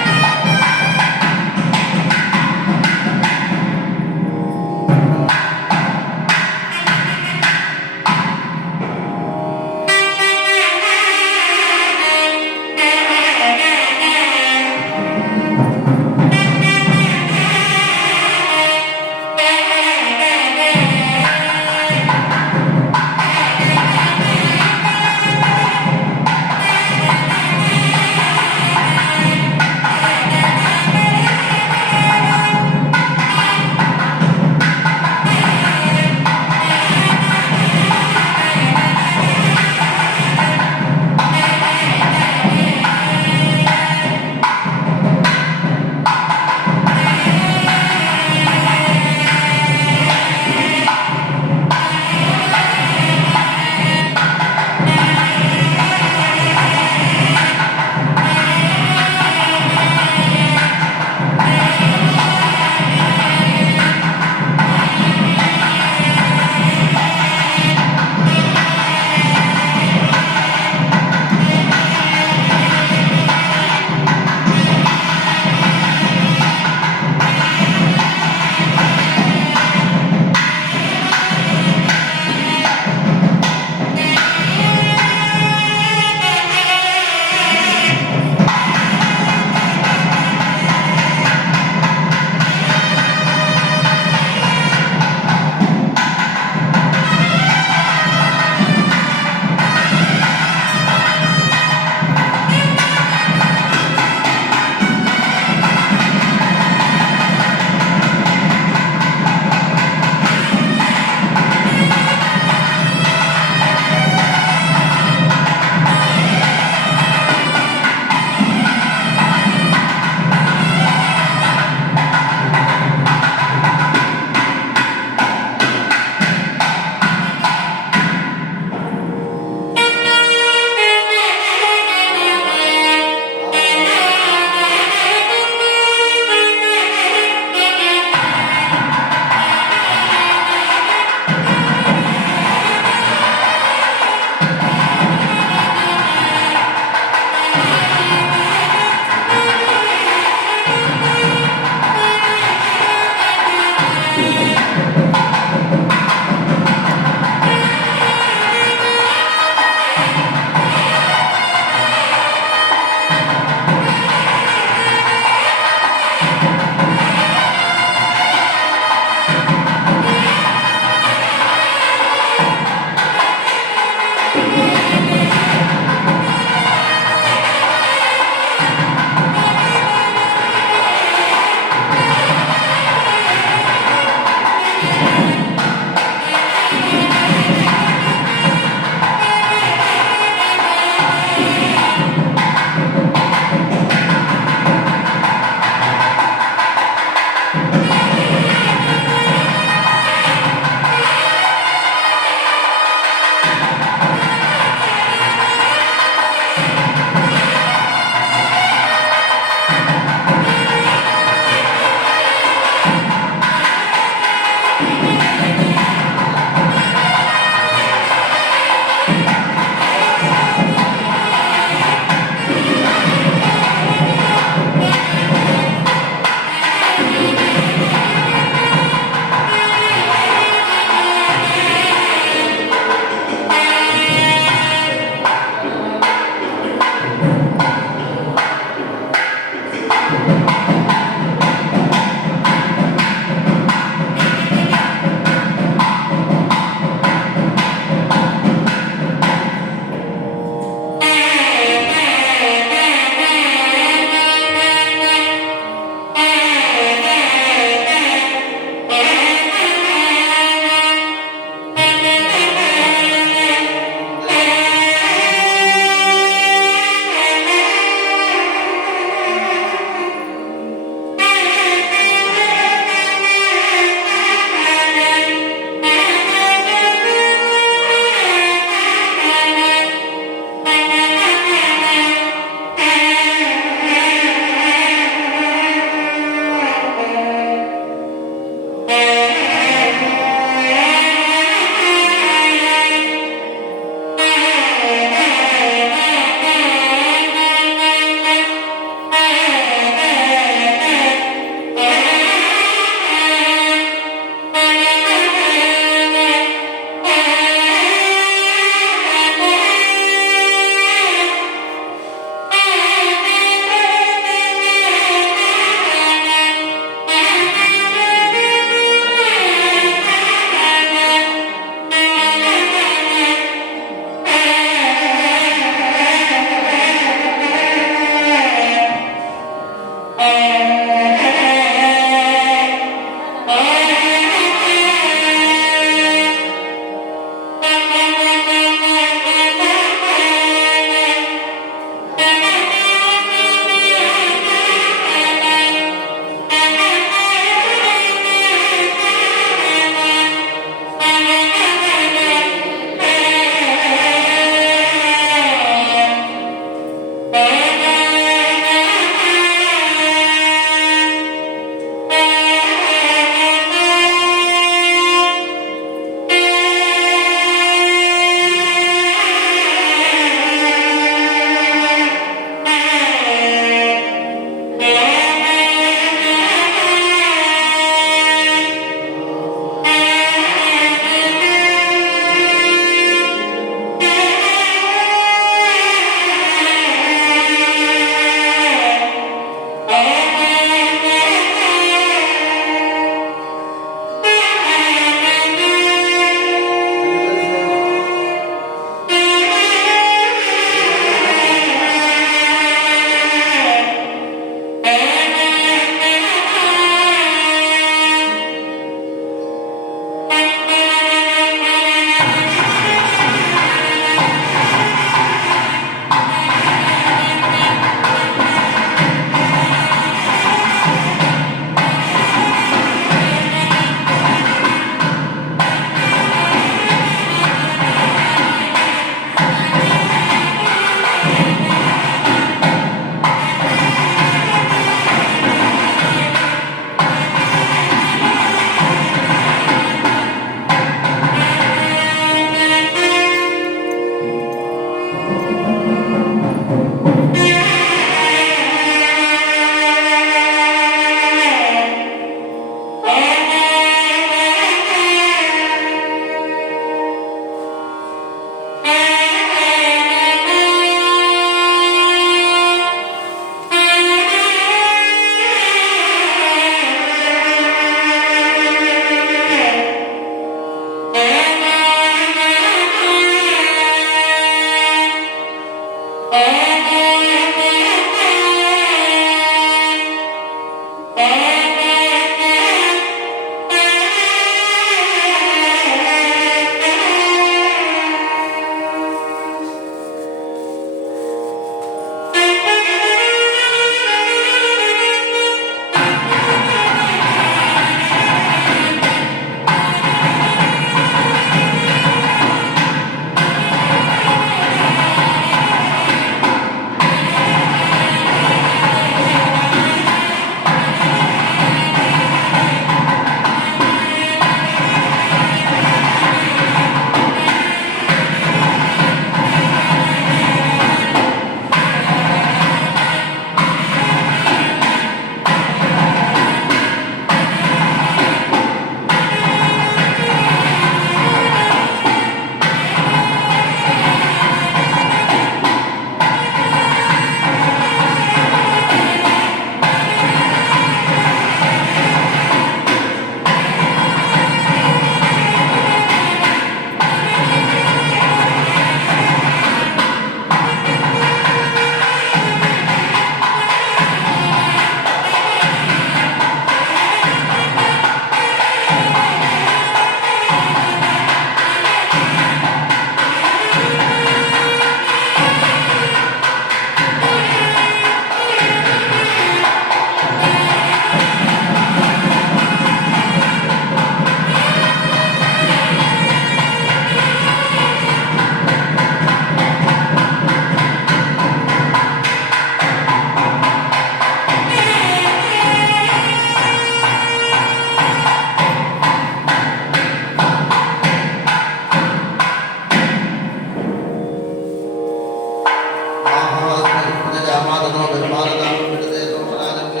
जामातनो विमानतां विदते सोमराजन्य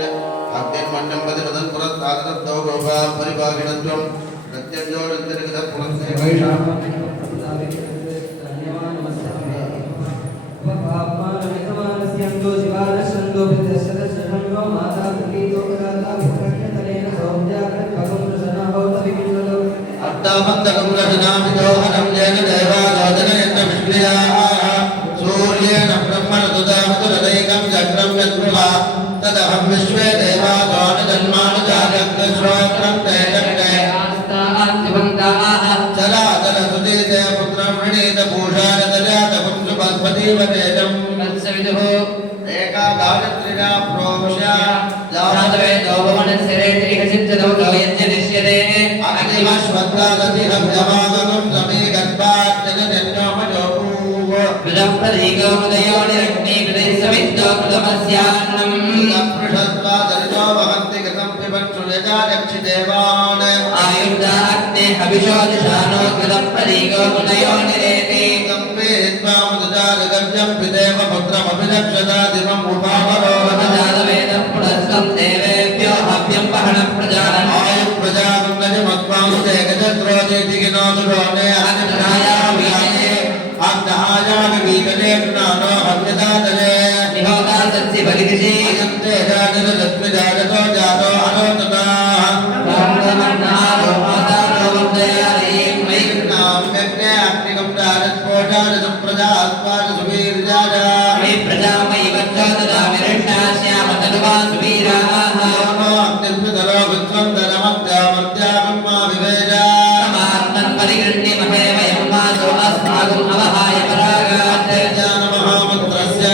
अग्निर्मण्डं पतिपदं पुरस्तादतौ गोपा परिभागिनत्वं प्रत्यञ्जो नृत्यनिगतः पुनस्ते वैशाखं अट्टामन्तकं रचनामिदोहनं येन देवादोदनयन्त विष्णुयाः सूर्येण ब्रह्मणदुदामतुरदैकं चक्रं यत्पुरा तदहं विश्वे देवादोनजन्मानुजागृश्रोत्रं तेजग्ने चलाचलसुतीते पुत्रं वृणीत पूषारतजातकं सुपस्पतिवतेजं वत्सविदुः एका गायत्रिना प्रोक्ष्या जातवेदो भवनसिरे त्रिहसिद्धौ गवयज्जनिष्यते अग्निमश्वत्तादतिहं यमागमं समीगर्भाट्टजन्योमजोपूव कृतं प्रदीको मुदयो निरग्नि कृतैः सविद्धो कृतमस्यान्नम् पृषत्वादरितो वहन्ति गतं पिबन्तु यजादक्षिदेवान् आयुर्दा अग्ने हविषो दिशानो कृतं प्रदीको मुदयो निरेति सम्पेत्वा मुदजादगर्जं पिदेव पुत्रमभिरक्षता दिवम् उपावरोहत जातवेदः पुनस्तं देवेभ्यो हव्यं वहनं प्रजानन् आयुप्रजागुण्डजमत्वामुदे गजत्रोजेति गिनोदुरोणे अग्नहायावियाये अग्नहायाविवीतले ज्ञानो हव्यदातले निहोता सत्सि बलिदिशि अयन्ते जागरजत्विजागतो जातो अनोतताः ब्रह्ममन्नारो मातारो वन्दयारीं मयि नाम्यज्ञे अग्निकं दारस्फोटानसम्प्रजास्वान सुवीर्याजा मयि प्रजा मयि वच्चो ददामि रण्णास्यामतनुवा सुवीराः अग्निर्भितरो विध्वन्तरमत्यामत्यागं मा विवेजा समार्तन् परिगृह्णीमहे वयं वासो अस्माकम् अवहाय परागात् ज्ञानमहामन्त्रस्य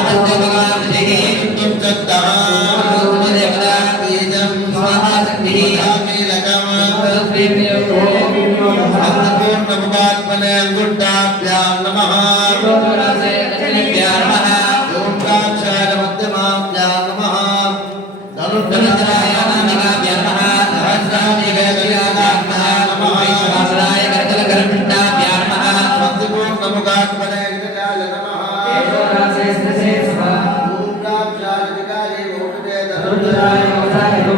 महत्त्वभगामृतिः तुं चत्तः देवता बीजं स्वाहा शक्तिः कीलकम् अन्नपूर्णमुखात्मने अङ्गुष्ठाभ्यां नमः ओंकाक्षाय मध्यमाभ्यां नमः धनुर्धराय नामिकाभ्यां नमः सहस्राधिवेदयाभ्यां नमः वासुदाय करतलकरपृष्ठाभ्यां नमः भक्तिपूर्णमुखात्मने गजाय नमः ओंकाक्षाय विकारे वोटुदे धनुर्धराय सहस्राधिवेदयाय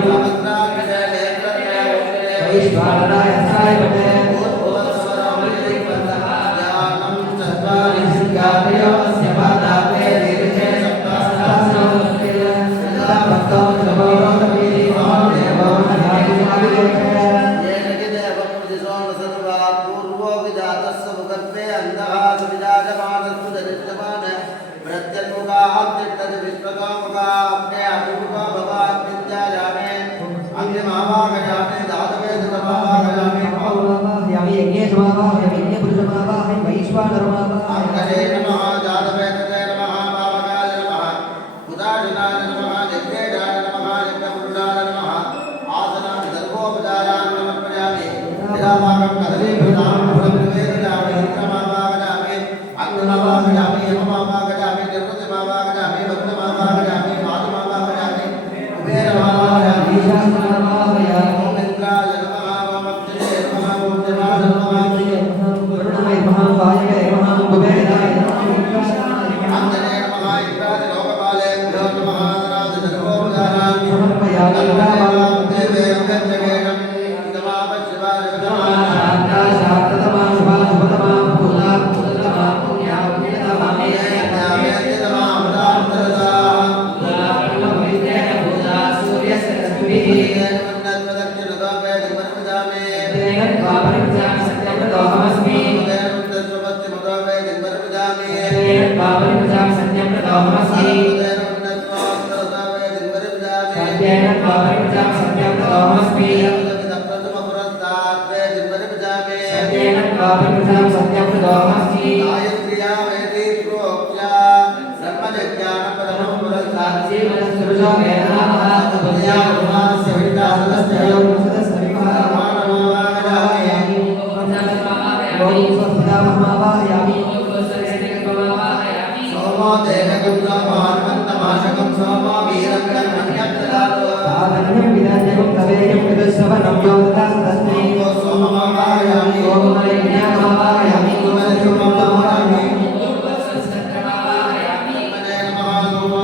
Om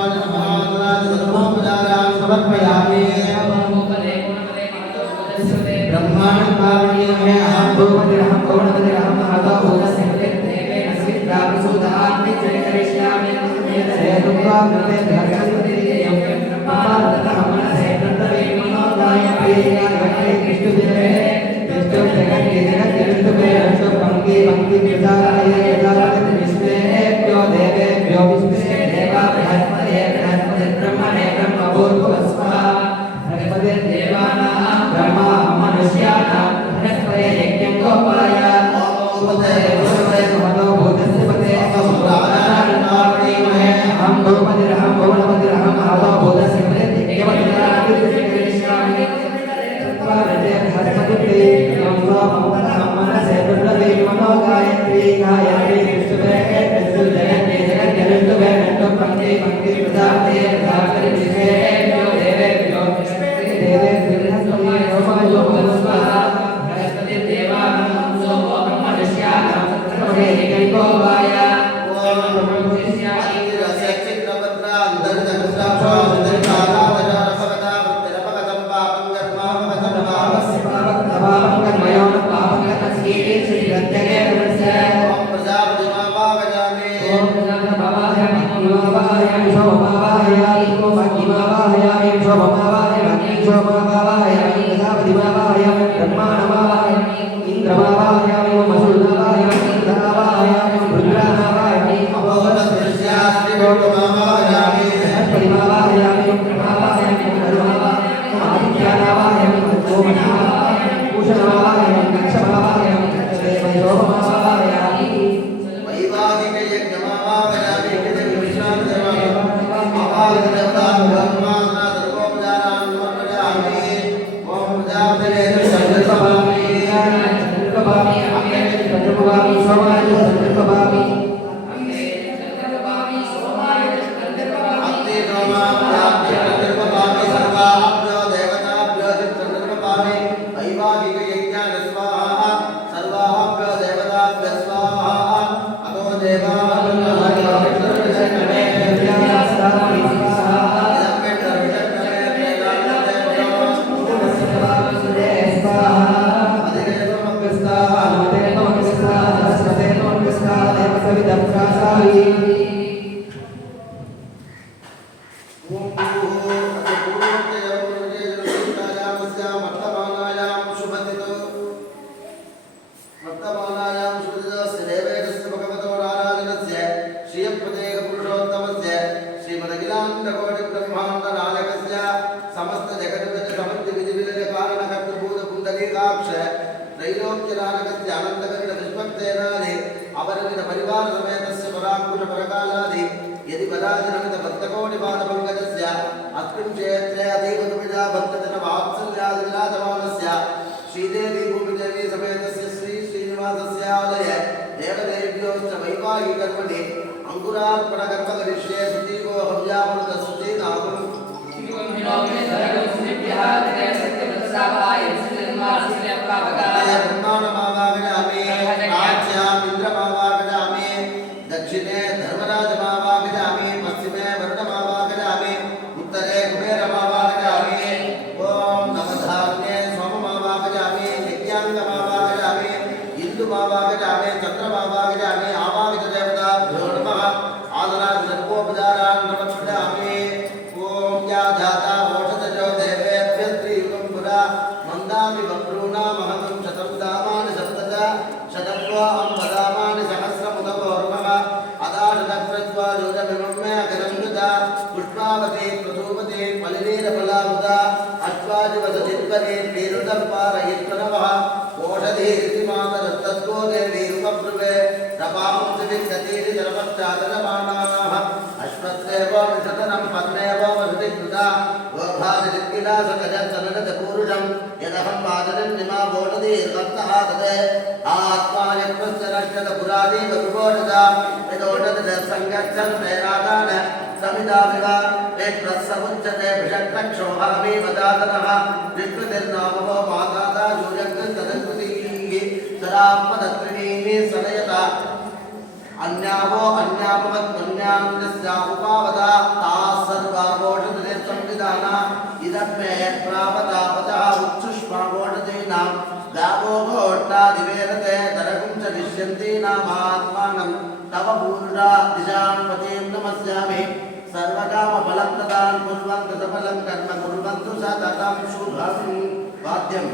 सर्वकामफलप्रदान् कुर्वन् कृतफलं कर्म कुर्वन्तु सततं शुभं वाद्यम्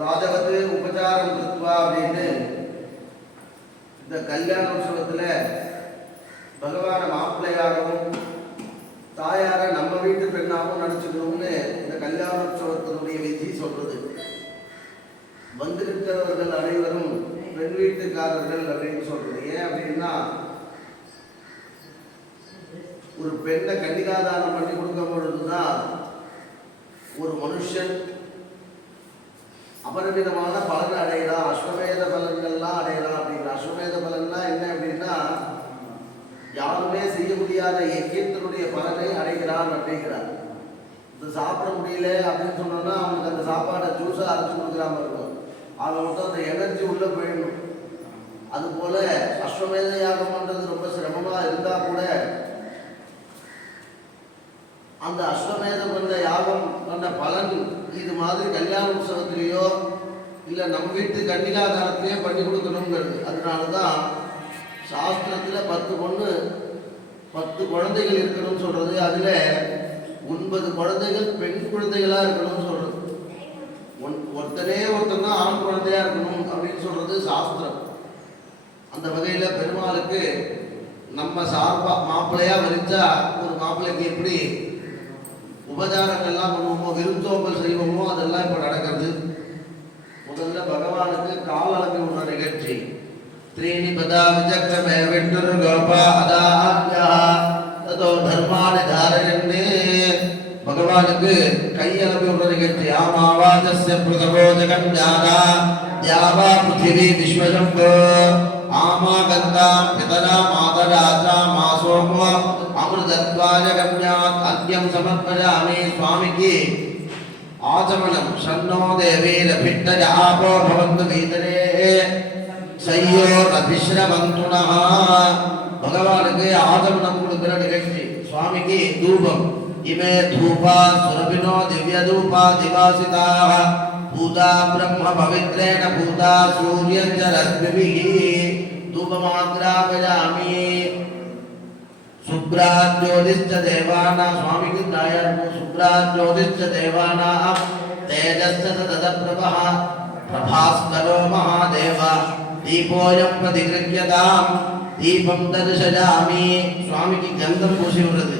ராஜவத்து உபச்சாரம் கிருத்வா அப்படின்னு இந்த கல்யாண உற்சவத்தில் பகவான மாப்பிள்ளையாகவும் தாயார நம்ம வீட்டு பெண்ணாகவும் நடிச்சுக்கணும்னு இந்த கல்யாண உற்சவத்தினுடைய விதி சொல்றது. வந்திருக்கிறவர்கள் அனைவரும் பெண் வீட்டுக்காரர்கள் அப்படின்னு சொல்றது. ஏன் அப்படின்னா ஒரு பெண்ணை கன்னிகாதானம் பண்ணி கொடுக்கும் பொழுதுதான் ஒரு மனுஷன் அபரிமிதமான பலன் அடையலாம். அஸ்வமேத பலன்கள்லாம் அடையலாம். அப்படிங்கிற அஸ்வமேத பலன்னா என்ன அப்படின்னா யாருமே செய்ய முடியாத யஜ்யத்தினுடைய பலனை அடைகிறான் அப்படிங்கிறார். இது சாப்பிட முடியல அப்படின்னு சொன்னோம்னா அவனுக்கு அந்த சாப்பாடை ஜூஸாக அரைச்சி கொடுக்குறாம இருக்கும். அவன் மட்டும் அந்த எனர்ஜி உள்ளே போயிடணும். அதுபோல அஸ்வமேத யாகம் பண்ணுறது ரொம்ப சிரமமாக இருந்தால் கூட அந்த அஸ்வமேதம் பண்ண யாகம் பண்ண பலன் இது மாதிரி கல்யாண உற்சவத்திலேயோ இல்லை நம்ம வீட்டு கன்னிகாதானத்திலேயோ பண்ணி கொடுக்கணுங்கிறது. அதனால தான் சாஸ்திரத்தில் 10 குழந்தைகள் இருக்கணும்னு சொல்கிறது. அதில் 9 குழந்தைகள் பெண் குழந்தைகளாக இருக்கணும்னு சொல்கிறது. ஒருத்தன் தான் ஆண் குழந்தையாக இருக்கணும் அப்படின்னு சொல்கிறது சாஸ்திரம். அந்த வகையில் பெருமாளுக்கு நம்ம மாப்பிள்ளையாக வரிச்சா ஒரு மாப்பிள்ளைக்கு எப்படி உபச்சாரங்கள்லாம் பண்ணுவோமோ விருந்தோம்பல் செய்வோமோ அதெல்லாம் இப்போ நடக்கிறது. முதல்ல பகவானுக்கு கால் அளவி விடுற நிகழ்ச்சி. த்ரீணி பதா விசக்ரமே விட்டுரு கோபா அதாத்யா ததோ தர்மானி தாரயன்னே. பகவானுக்கு கை அளவி விடுற நிகழ்ச்சி. ஆமாவாஜஸ்ய பிரதமோ ஜகன்யாதா யாவா பிருத்திவி விஸ்வசம்போ ஆமா கந்தா பிதரா மாதராஜா மாசோமோ அமிர்தத்வாய கம்யாத் அத்யம் சமர்ப்பயாமி. சுவாமிக்கு ஆச்சமனம். சன்னோ தேவீரபிட்டஜ ஆபோ பவந்து வீதரே சையோரபிஸ்ரவந்துனா. பகவானுக்கு ஆச்சமனம் கொடுக்கிற நிகழ்ச்சி. சுவாமிக்கு தூபம். இமே தூபா சுரபினோ திவ்ய தூபா திவாசிதாக பூதா பிரம்ம பவித்ரேண பூதா சூரியஞ்ச ரஸ்மிபிஹி தூபமாக்ராபயாமி. சுப்ராஜ்யோதிஷ்ட தேவானா. சுவாமிக்கு தாயாருக்கும் சுப்ராஜ்யோதிஷ்ட தேவானா தேஜஸ்ஸ தத பிரபஹ பிரபாஸ்கரோ மகாதேவ தீபோயம் பிரதிகிருஹ்யதாம் தீபம் தரிசயாமி. சுவாமிக்கு கந்தம் பூசி விடுறது.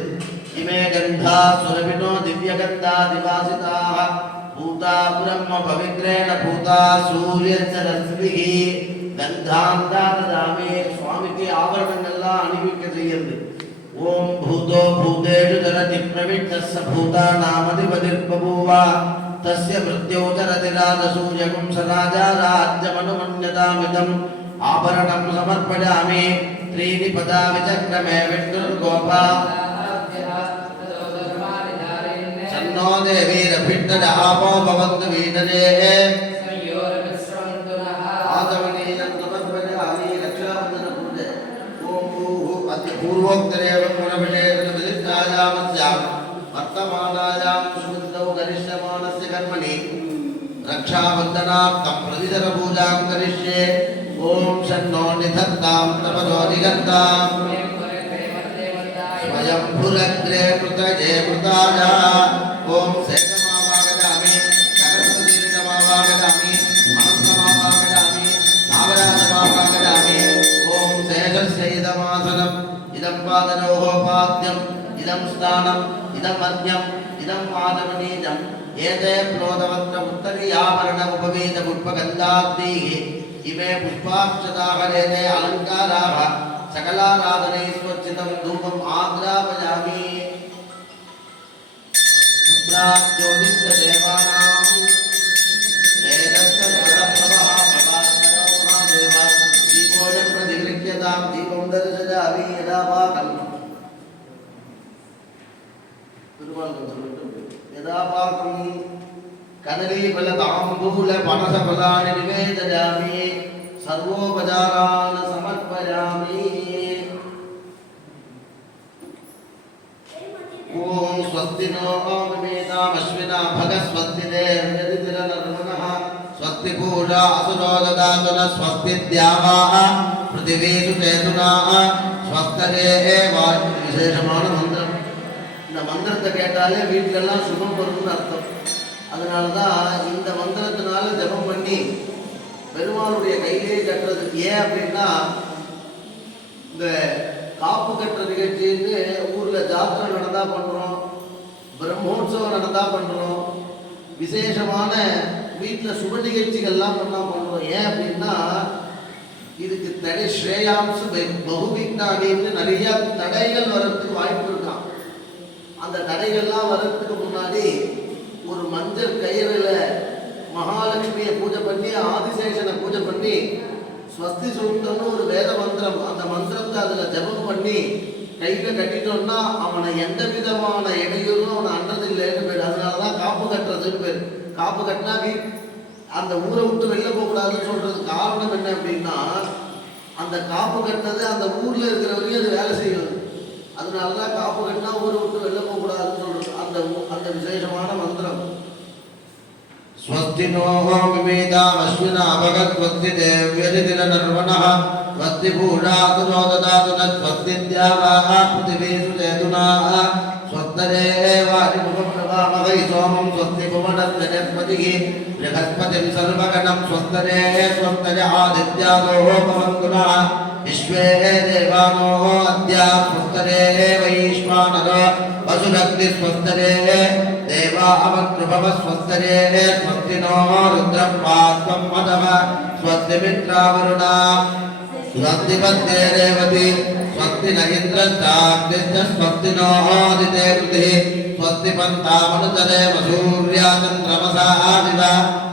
இமே கந்தா சுரபினோ திவ்யகந்தா திவாசிதாக பூதா பிரம்ம பவித்ரேண பூதா சூரியஞ்ச ரஸ்மிஹி கந்தாந்தாததாமி. சுவாமிக்கு ஆபரணங்கள்லாம் அணிவிக்க செய்யுது. ஓம் பூதோ பூதேஷு ஜலதி பிரவிட்டஸ்ஸ பூதாநாமதிபதிர்பபூவ தஸ்ய மிருத்யோதரதி ராஜசூரியகும் சராஜா ராஜ்யமனுமன்யதாமிதம் ஆபரணம் சமர்ப்பயாமி. த்ரீணி பதா விசக்ரமே விட்டுர்கோபா சன்னோ தேவீரபிட்டஜ ஆபோ பவந்து வீதரே ஆதவனீயம் சமர்ப்பயாமி. ரக்ஷாபந்தன பூஜை. ஓம் பூஹு அத்ய பூர்வோக்தரேவ புனவிஷேவிஷ்டாயாமஸ்யாம் வர்த்தமானாயாம் சுமித்தௌ கரிஷ்யமானஸ்ய கர்மணி ரக்ஷாபந்தனார்த்தம் பிரதிதர பூஜாம் கரிஷ்யே. ஓம் ஷன்னோ நிதத்தாம் பிரபதோ நிகந்தாம் स्वयंभुरग्रे कृतये कृताय ओम शेषमावागदामि सरस्वतीमावागदामि मनसमावागदामि नागराजमावागदामि ओम शेषस्यैदमासनम् इदं पादनोः पाद्यम् इदं स्नानम् इदं मध्यम् इदं पादमनीजम् एते प्लोदवत्र उत्तरीयाभरण उपवेद पुष्पगन्धाब्धैः इमे पुष्पाक्षताहरेते अलङ्काराः सकलाराधनैस्वच्चितं धूपम् आग्रापयामि शुभ्राज्योतिष्ठदेवानां वेदस्तरप्रभः प्रभास्करो महादेव दीपोऽयं प्रतिगृह्यतां दीपं दर्शयामि यदा पाकम् यदा पाकम् कदलीफलताम्बूलपनसफलानि निवेदयामि सर्वोपचारान् समर्पयामि ओम स्वस्ति नो मिमेतामश्विना भगस्वस्तिरेर्यदितिरनर्मणः स्वस्ति पूजा असुरो ददातु न स्वस्ति द्यावाः पृथिवीषु चेतुनाः स्वस्तरे விசேஷமான மந்திரம். இந்த மந்திரத்தை கேட்டாலே வீட்டிலெல்லாம் சுபம் வரும்னு அர்த்தம். அதனால தான் இந்த மந்திரத்தினால ஜபம் பண்ணி பெருமாளுடைய கையிலே கட்டுறது. ஏன் அப்படின்னா இந்த காப்பு கட்டுற நிகழ்ச்சின்னு ஊரில் ஜாத்திரை நடந்தா பண்ணுறோம், பிரம்மோற்சவம் நடந்தா பண்ணுறோம், விசேஷமான வீட்டில் சுப நிகழ்ச்சிகள்லாம் பண்ணால் பண்ணுறோம். ஏன் அப்படின்னா இதுக்கு தடை ஸ்ரேயாம்சு பகுவிக்னானின்னு நிறைய தடைகள் வர்றதுக்கு வாய்ப்பு இருக்கான். அந்த தடைகள்லாம் வர்றதுக்கு முன்னாடி ஒரு மஞ்சள் கயிறுல மகாலட்சுமியை பூஜை பண்ணி ஆதிசேஷனை பூஜை பண்ணி ஸ்வஸ்தி சூக்தம்னு ஒரு வேத மந்திரம், அந்த மந்திரத்தை அதில் ஜபம் பண்ணி கையில் கட்டிட்டோம்னா அவனை எந்த விதமான இடையூறும் அவனை அன்றதில்லைன்னு பேர். அதனால தான் காப்பு கட்டுறதுன்னு பேர். காப்பு கட்டினா அந்த ஊரை விட்டு வெளில போகக்கூடாதுன்னு சொல்றது காரணம் என்ன அப்படின்னா அந்த காப்பு கட்டினது அந்த ஊரில் இருக்கிறவரையும் அது வேலை செய்யுது. அதனால தான் காப்பு கட்டினா ஊரை விட்டு வெளில போகக்கூடாதுன்னு சொல்றது அந்த விசேஷமான மந்திரம். स्वस्ति नो मिमेतामश्विना भगवत्वस्ति देव्यदितिरनर्वणः स्वस्ति पूजातु नो ददातु न स्वस्ति द्यावाः पृथिवीषु चेतुनाः स्वस्तरे वायुमुखप्रभामहै सोमं स्वस्ति भुवनस्य जगत्पतिः बृहस्पतिं सर्वगणं स्वस्तरे स्वस्तरे आदित्यादोः भवन्तु नः विश्वे देवानो अद्या स्वस्तरे वैश्वानरो वसुरग्निस्वस्तरे देवा अवकृभव स्वस्तरे स्वस्ति नो रुद्रपात्वं मदव स्वस्ति मित्रावरुणा स्वस्ति पद्मे रेवती स्वस्ति न इन्द्रश्चाग्निश्च स्वस्ति नो आदिते कृतिः स्वस्ति पन्तामनुतदेव सूर्या चन्द्रमसा दिव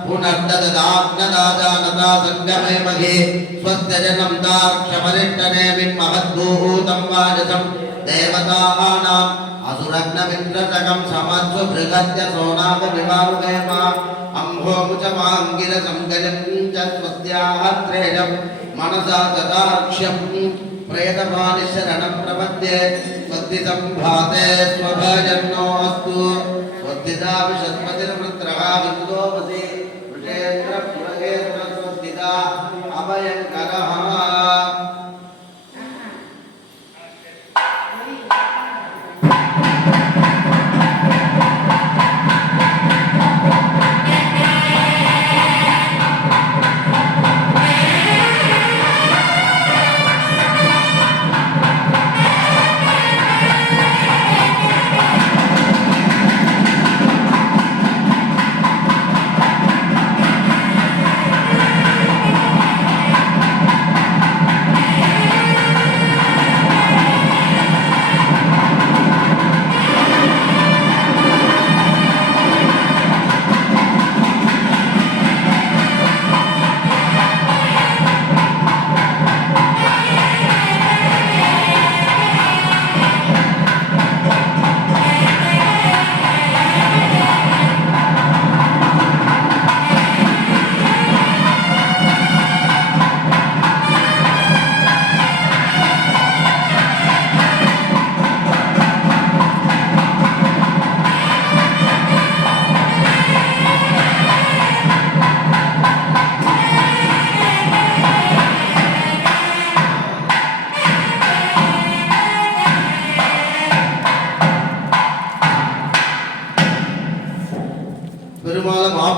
पुनर्ददाग्नदाजानता सङ्गमे महि स्वस्त्यजनं दाक्षमरिष्टने विन्महद्भूतं वाजसं देवतानाम् असुरग्नमिन्द्रजगं समत्सु बृहत्य सोनागविवारुदेव अम्भोमुचमाङ्गिरसं गजं च स्वस्यात्रेयं मनसा तदाक्ष्यं प्रेतपानिशरणं प्रपद्ये स्वस्ति सम्भाते स्वभजन्नोऽस्तु स्वस्तिदा विषत्पतिर्वृत्रः विन्दोपति वृषेन्द्रपुरहेन्द्र स्वस्तिदा अभयङ्करः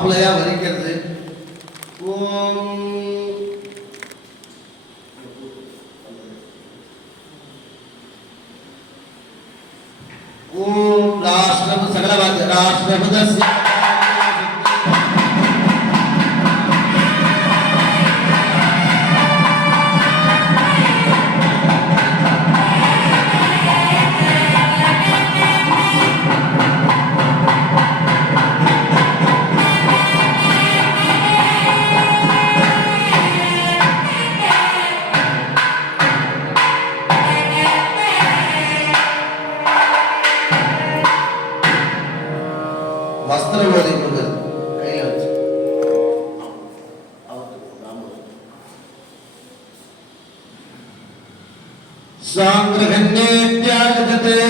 மாப்பிள்ளையா வரிக்கிறது. ஓம் ஓம் ராஷ்டிரம் சகலவாதி ராஷ்டிரபதஸ்ய வஸ்திரவாதி முருகன் கையில வச்சு சாங்கிரகன்னேத்யாஜதே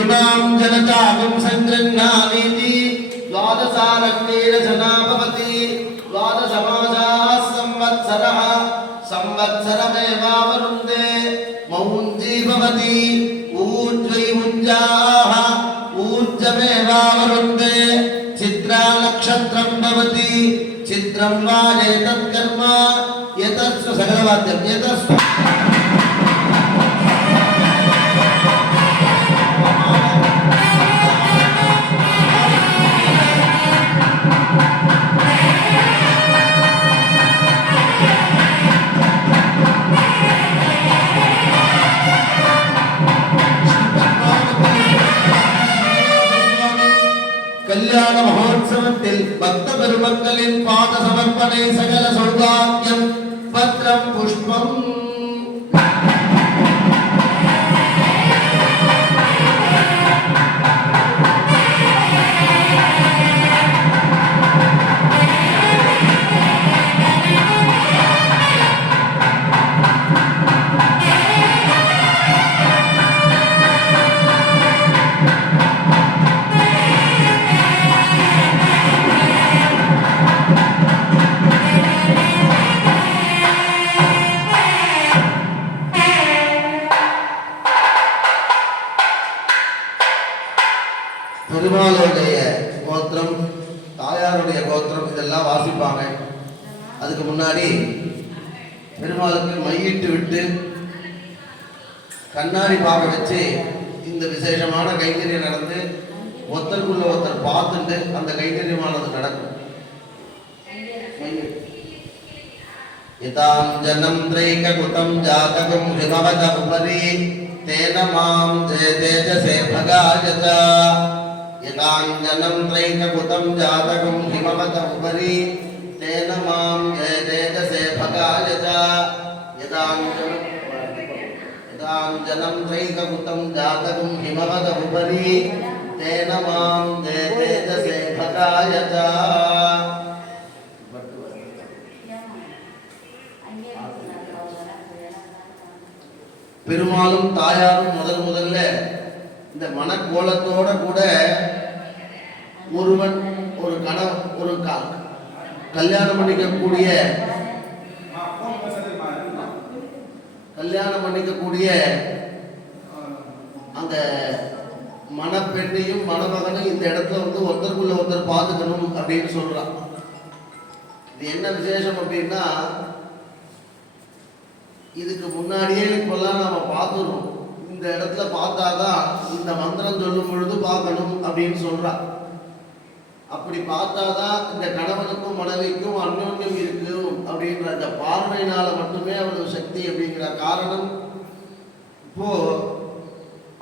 இமாம் ஜனதாகம் சங்கிருண்ணாமீதி துவாதசாரக்னேன ஜனாபவதி துவாதசமாசாः संवत्सरः संवत्सरमेवावरुन्धे मौञ्जी भवति ऊर्ध्वै मुञ्जाः ऊर्जमेवावरुन्धे चित्रा नक्षत्रं भवति चित्रं वा एतत् कर्म एतत् सकलवाद्यं एतत् கல்யாண மகோத்சவத்தில் பக்த பெருமக்களின் பாத சமர்ப்பணை சகல சௌபாக்கியம் பத்ரம் புஷ்பம். பெருமாளுடைய கோத்திரம், தாயாருடைய கோத்திரம் இதெல்லாம் வாசிப்பாங்க. அதுக்கு முன்னாடி பெருமாளுக்கு மையிட்டு விட்டு கண்ணாடி பார்க்க வச்சு இந்த விசேஷமான கைங்கரியம் நடந்து ஒருத்தருக்குள்ள ஒருத்தர் பார்த்துட்டு அந்த கைங்கரியமானது நடக்கும். யதாம் ஜனம் த்ரைக குதம் ஜாதகம் ஹிமவத உபரி தேன மாம் தேஜசே பகாஜத. यदाञ्जनं त्रैककुतं जातकं हिमवत उपरि तेन मां तेजसे भगायत. यदाञ्जनं त्रैककुतं जातकं हिमवत उपरि तेन मां तेजसे भगायत. பெருமாளும் தாயாரும் முதல்ல இந்த மனக்கோலத்தோட கூட ஒருவன் ஒரு கல்யாணம் பண்ணிக்கக்கூடிய அந்த மணப்பெண்ணையும் மணமகனும் இந்த இடத்துல வந்து ஒருத்தருக்குள்ள ஒருத்தர் பார்த்துக்கணும் அப்படின்னு சொல்றான். இது என்ன விசேஷம் அப்படின்னா, இதுக்கு முன்னாடியே இப்பெல்லாம் நாம பார்த்துடுறோம். இந்த இடத்துல பார்த்தாதான் இந்த மந்திரம் சொல்லும் பொழுது பார்க்கணும் அப்படின்னு சொல்றா. அப்படி பார்த்தாதான் இந்த கணவனுக்கும் மனைவிக்கும் அந்யோன்யம் இருக்கும் அப்படின்ற அந்த பார்வையினால மட்டுமே அவளுக்கு சக்தி அப்படிங்கிற காரணம். இப்போ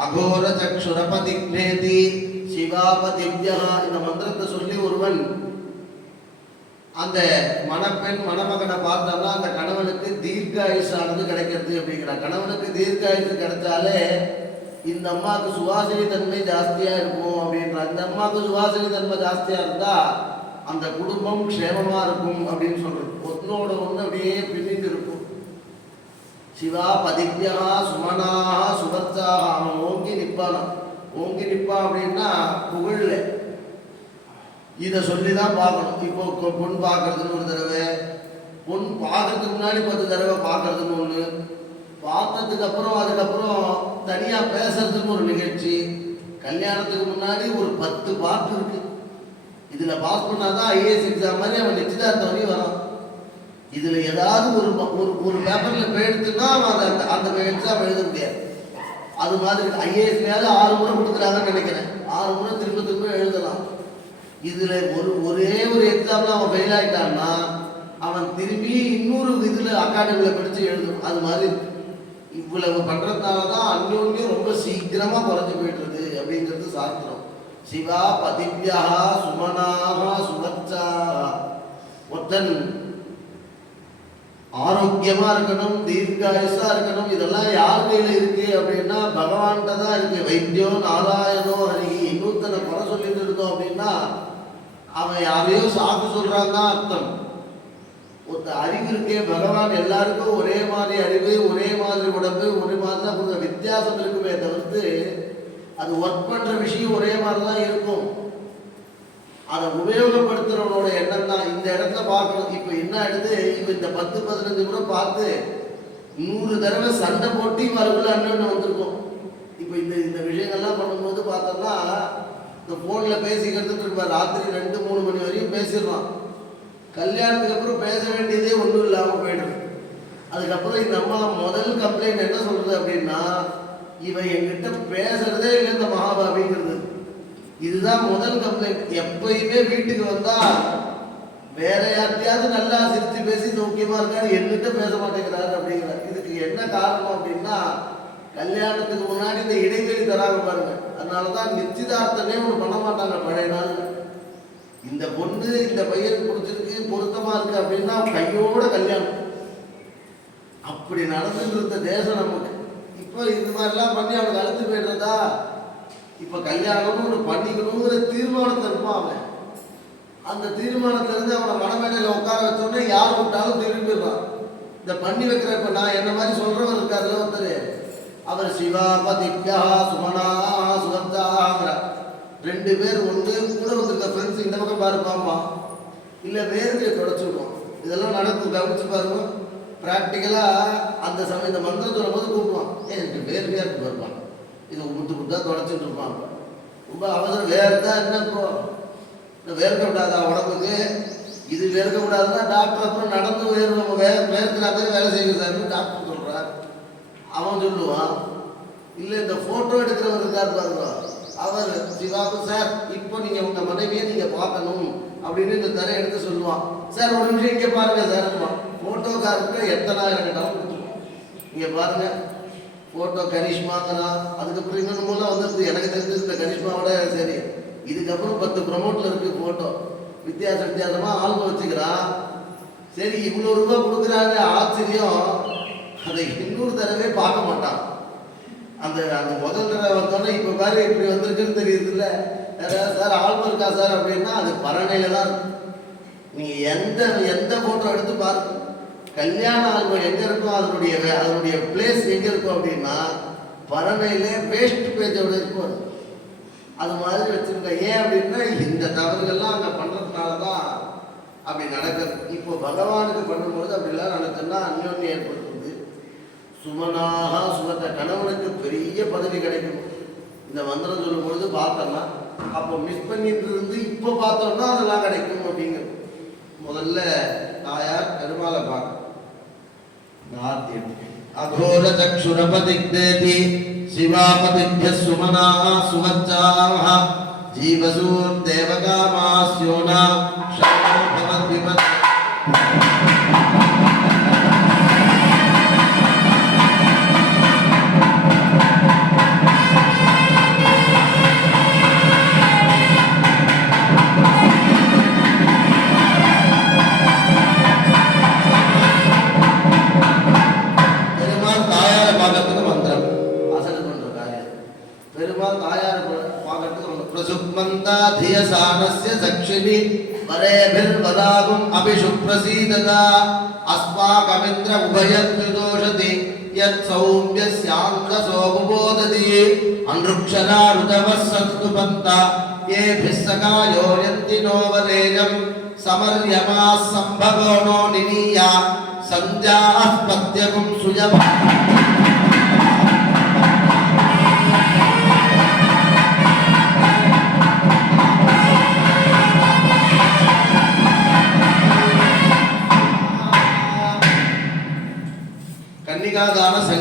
அகோர சக்ஷுரபதிக்னேதி சிவாபதிவ்யா இந்த மந்திரத்தை சொல்லி ஒருவன் அந்த மணப்பெண் மணமகனை பார்த்தான்னா அந்த கணவனுக்கு தீர்க்காயுசானது கிடைக்கிறது அப்படிங்கிற. கணவனுக்கு தீர்க்காயுசு கிடைச்சாலே இந்த அம்மாவுக்கு சுவாசினி தன்மை ஜாஸ்தியா இருக்கும் அப்படின்ற. இந்த அம்மாவுக்கு சுவாசினி தன்மை ஜாஸ்தியா இருந்தா அந்த குடும்பம் க்ஷேமமா இருக்கும் அப்படின்னு சொல்றது. ஒன்னோட ஒன்று அப்படியே பின்னிட்டு இருக்கும். சிவா பதிவ்யா சுமனாக சுபர்ச்சாக அவன் ஓங்கி நிற்பானா. ஓங்கி நிற்பான் அப்படின்னா புகழ்ல இதை சொல்லி தான் பார்க்கணும். இப்போ பொண்ணு பார்க்கறதுன்னு ஒரு தடவை, பொண்ணு பார்க்கறதுக்கு முன்னாடி 10 தடவை பார்க்கறதுன்னு ஒன்று, பார்த்ததுக்கு அப்புறம் அதுக்கப்புறம் தனியாக பேசுறதுன்னு ஒரு நிகழ்ச்சி. கல்யாணத்துக்கு முன்னாடி ஒரு 10 பாட்டு இருக்கு. இதில் பாஸ் பண்ணாதான் ஐஏஎஸ் எக்ஸாம் மாதிரி அவன் நிச்சயதார்த்தம் வரையும் வரான். இதில் ஏதாவது ஒரு பேப்பரில் போயிடுச்சுன்னா அவன் அந்த அந்த எக்ஸாம் எழுத முடியாது. அது மாதிரி ஐஏஎஸ்லையாவது 6 முறை கொடுக்குறாங்கன்னு நினைக்கிறேன். 6 முறை திரும்ப திரும்ப எழுதலாம். இதில் ஒரே ஒரு எக்ஸாமில் அவன் ஃபெயில் ஆகிட்டான்னா அவன் திரும்பி இன்னொரு இதில் அகாடமியில் படித்து எழுதணும். அது மாதிரி இவ்வளவு பண்ணுறதுனால தான் அந்யோன்யம் ரொம்ப சீக்கிரமாக குறைஞ்சி போய்ட்டுருக்கு அப்படிங்கிறது சாஸ்திரம். சிவா பதிவ்யா சுமனாக சுமச்சா, ஒருத்தன் ஆரோக்கியமாக இருக்கணும், தீர்காயுஷா இருக்கணும். இதெல்லாம் யார் கையில் இருக்கு அப்படின்னா பகவான்கிட்ட தான் இருக்கு. வைத்தியோ நாராயணோ ஹரி. இன்னொருத்தனை குறை சொல்லிட்டு இருந்தோம் அப்படின்னா அவன் யாரையோ சாக்கு சொல்றான் தான் அர்த்தம். ஒருத்த அறிவு இருக்கே, பகவான் எல்லாருக்கும் ஒரே மாதிரி அறிவு, ஒரே மாதிரி உடம்பு, ஒரே மாதிரி தான் கொஞ்சம் வித்தியாசம் இருக்குமே தவிர்த்து அது ஒர்க் பண்ற விஷயம் ஒரே மாதிரி தான் இருக்கும். அதை உபயோகப்படுத்துறவனோட எண்ணம் தான். இந்த இடத்துல பார்க்கணும். இப்போ என்ன ஆயிடுது, இப்போ இந்த 10-15 முறை பார்த்து 100 தடவை சண்டை போட்டு மறுபடியும் அண்ணன் வந்திருக்கும். இப்போ இந்த விஷயங்கள்லாம் பண்ணும்போது பார்த்தோம்னா இந்த ஃபோனில் பேசிக்கிறதுக்கு இருப்பார். ராத்திரி 2-3 மணி வரையும் பேசிடுவான். கல்யாணத்துக்கு அப்புறம் பேச வேண்டியதே ஒன்றும் இல்லாமல் போயிடும். அதுக்கப்புறம் இந்த அம்மா முதல் கம்ப்ளைண்ட் என்ன சொல்றது அப்படின்னா, இவன் என்கிட்ட பேசுறதே இல்லை இந்த மகாபாபிங்கிறது. இதுதான் முதல் கம்ப்ளைண்ட். எப்பயுமே வீட்டுக்கு வந்தா வேற யார்ட்டையாவது நல்லா சிரித்து பேசி சௌக்கியமா இருக்காரு, என்கிட்ட பேச மாட்டேங்கிறாரு அப்படிங்கிறார். இதுக்கு என்ன காரணம் அப்படின்னா, கல்யாணத்துக்கு முன்னாடி இந்த இடைவெளி தராங்க பாருங்க. அதனாலதான் நிச்சயதார்த்தமே ஒன்று பண்ண மாட்டாங்க பழைய நாள். இந்த பொண்ணு இந்த பையனுக்கு பிடிச்சிருக்கு, பொருத்தமா இருக்கு அப்படின்னா கையோட கல்யாணம். அப்படி நடந்துட்டு இருந்த தேசம் நமக்கு. இப்போ இந்த மாதிரிலாம் பண்ணி அவனுக்கு அழுத்து போயிடுறதா. இப்போ கல்யாணம்னு ஒன்று பண்ணிக்கணுங்கிற தீர்மானத்தை இருப்பான் அவன். அந்த தீர்மானத்திலிருந்து அவனை மனமேடையில் உட்கார வச்சோடனே யார் விட்டாலும் திரும்பிடுறான். இந்த பண்ணி வைக்கிற இப்போ நான் என்ன மாதிரி சொல்றவர் இருக்காருல்ல ஒருத்தர், அவர் சிவா பதிப்யா சுமனா சுகந்தாங்கிறார். 2 பேர் ஒன்று கூட வந்திருக்க ஃப்ரெண்ட்ஸ் இந்த பக்கம் பாருப்பாம்மா, இல்லை வேர்வையை தொடச்சி விடுவோம். இதெல்லாம் நடக்கும், கவனிச்சு பாருங்க. ப்ராக்டிக்கலாக அந்த சமயம் இந்த மந்திரம் சொல்லும் போது கூப்பிடுவான், எனக்கு வேர்வையாக இருக்கு பாருப்பான். இது முத்து முத்தா தொடச்சிட்டு இருப்பான். ரொம்ப அவசரம் வேர்த்தா என்ன இப்போ வேர்க்க விடாதா உடம்புக்கு, இது வேர்க்க விடாதுன்னா டாக்டர் அப்புறம் நடந்து வேர்க்கிற மாதிரி வேலை செய்கிறாருன்னு டாக்டர் சொல்கிறார். அவன் சொல்லுவான். இல்லை இந்த ஃபோட்டோ எடுக்கிறவர் இருக்கார் பாருங்க, அவர் சிவாபு சார் இப்போ நீங்கள் உங்கள் மனைவியை நீங்கள் பார்க்கணும் அப்படின்னு இந்த தரை எடுத்து சொல்லுவான். சார் ஒரு நிமிஷம் இங்கே பாருங்க சார், ஃபோட்டோக்காருக்கு எத்தனாயிரம் கேட்டாலும் கொடுத்துருவோம். இங்கே பாருங்க ஃபோட்டோ கரிஷ்மாங்கிறான். அதுக்கப்புறம் இன்னொன்று மூலம் வந்துருக்கு. எனக்கு தெரிஞ்சது இந்த கரிஷ்மாவோட சரி, இதுக்கப்புறம் 10 ப்ரமோட்டில் இருக்குது ஃபோட்டோ. வித்தியாசமாக ஆல்பம் வச்சுக்கிறான். சரி இவ்வளோ ரூபா கொடுக்குறாங்க, ஆச்சரியம். அதை இன்னொரு தடவை பார்க்க மாட்டான். அந்த அந்த முதல் தடவை வந்தோன்னே இப்போ பாரு இப்படி வந்திருக்குன்னு தெரியுது இல்லை சார், ஆல்பம் இருக்கா சார் அப்படின்னா அது பரணையில தான் இருக்கும். நீங்கள் எந்த ஃபோட்டோ எடுத்து பாருங்க, கல்யாண ஆல்பம் எங்கே இருக்கும், அதனுடைய பிளேஸ் எங்கே இருக்கும் அப்படின்னா பரணையிலே வேஸ்ட் பேஜோட இருக்கும். அது மாதிரி வச்சுருக்க. ஏன் அப்படின்னா இந்த தவறுகள்லாம் அங்கே பண்ணுறதுனால தான் அப்படி நடக்குது. இப்போ பகவானுக்கு பண்ணும்போது அப்படிலாம் நடக்குதுன்னா அந்யோன்யம் ஏற்படுத்துது. சுமனாக சுகத்தை கணவனுக்கு பெரிய பதவி கிடைக்கும். இந்த மந்திரம் சொல்லும் பொழுது பார்த்தோம்னா அப்போ மிஸ் பண்ணிட்டு இருந்து இப்போ பார்த்தோம்னா அதெல்லாம் கிடைக்கும் அப்படிங்கிறது. முதல்ல தாயார் பெருமாளை பார்க்க அகோர சக்ஷுரபதிக்தேதி சிவாபதிப்ய சுமனாக சுவச்சாக ஜீவசூர் தேவகாமாஸ்யோனா ஷாமோ பவத்விபத். பிரசுப்மந்தாதியசானஸ்ய சக்ஷினி வரேபிர்வதாகும் அபிஷுப்ரசீததா அஸ்மாகமிந்திர உபயத்விதோஷதி யத் சௌம்யஸ்யாந்தசோ புபோததி அன்ருக்ஷராருதவः சந்துபந்தா ஏபிஸ் சகாயோ யந்தி நோவரேஜம் சமர்யமாஸ் சம்பகோணோ நினீயா சஞ்சாः பத்யகும் சுயபா.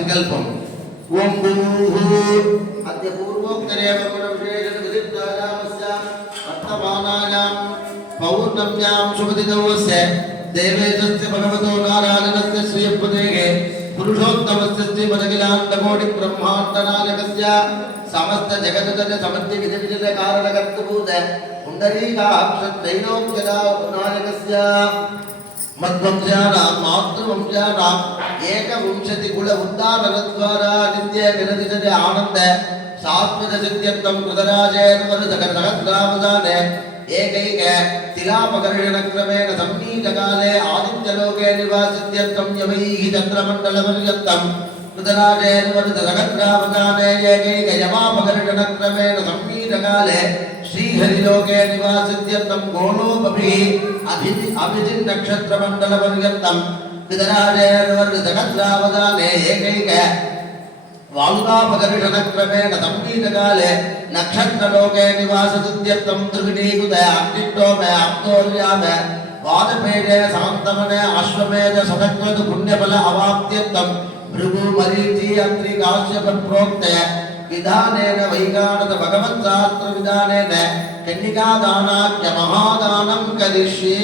संकल्पम ओम भूः अद्य पूर्वोक्तरेव विशेषण विदित्तायामस्य वर्तमानायां पौर्णम्यां शुभदिनस्य देवेशस्य भगवतो नारायणस्य श्रीयपदेः पुरुषोत्तमस्य श्रीमदखिलाण्डकोटि ब्रह्माण्डनायकस्य समस्त जगदुदय समर्थ विधिविजय कारणकर्तृभूत पुण्डरीकाक्षत्रैलोक्यनायकस्य मद्वंशानां मातृवंशानां एकविंशतिकुल उद्धारणद्वारा नित्य निरतिशय आनन्द शाश्वत सिद्ध्यर्थं कृतराजेर्वरुदसहस्रावधाने एकैक तिलापकर्षणक्रमेण संमीतकाले आदित्यलोके निवासित्यर्थं यवैः चन्द्रमण्डलपर्यन्तं कृतराजेर्वरुदसहस्रावधाने एकैक यमापकर्षणक्रमेण संमीतकाले श्रीहरिलोके निवासित्यर्थं गोलोपभिः अभिजिन् नक्षत्रमण्डलपर्यन्तं कृतराजेर्वरुदसहस्रावधाने एकैक वालुकापकर्षणक्रमेण संगीतकाले नक्षत्रलोके निवाससिद्ध्यर्थं त्रिविधीकृत अग्निष्टोम आप्तोर्याम वादपेडे सान्तमने अश्वमेध शतक्रतु पुण्यफल अवाप्त्यर्थं भृगु मरीचि अत्रि काश्यप प्रोक्त विधानेन वैगानत भगवत्शास्त्र विधानेन कन्निकादानाख्य महादानं करिष्ये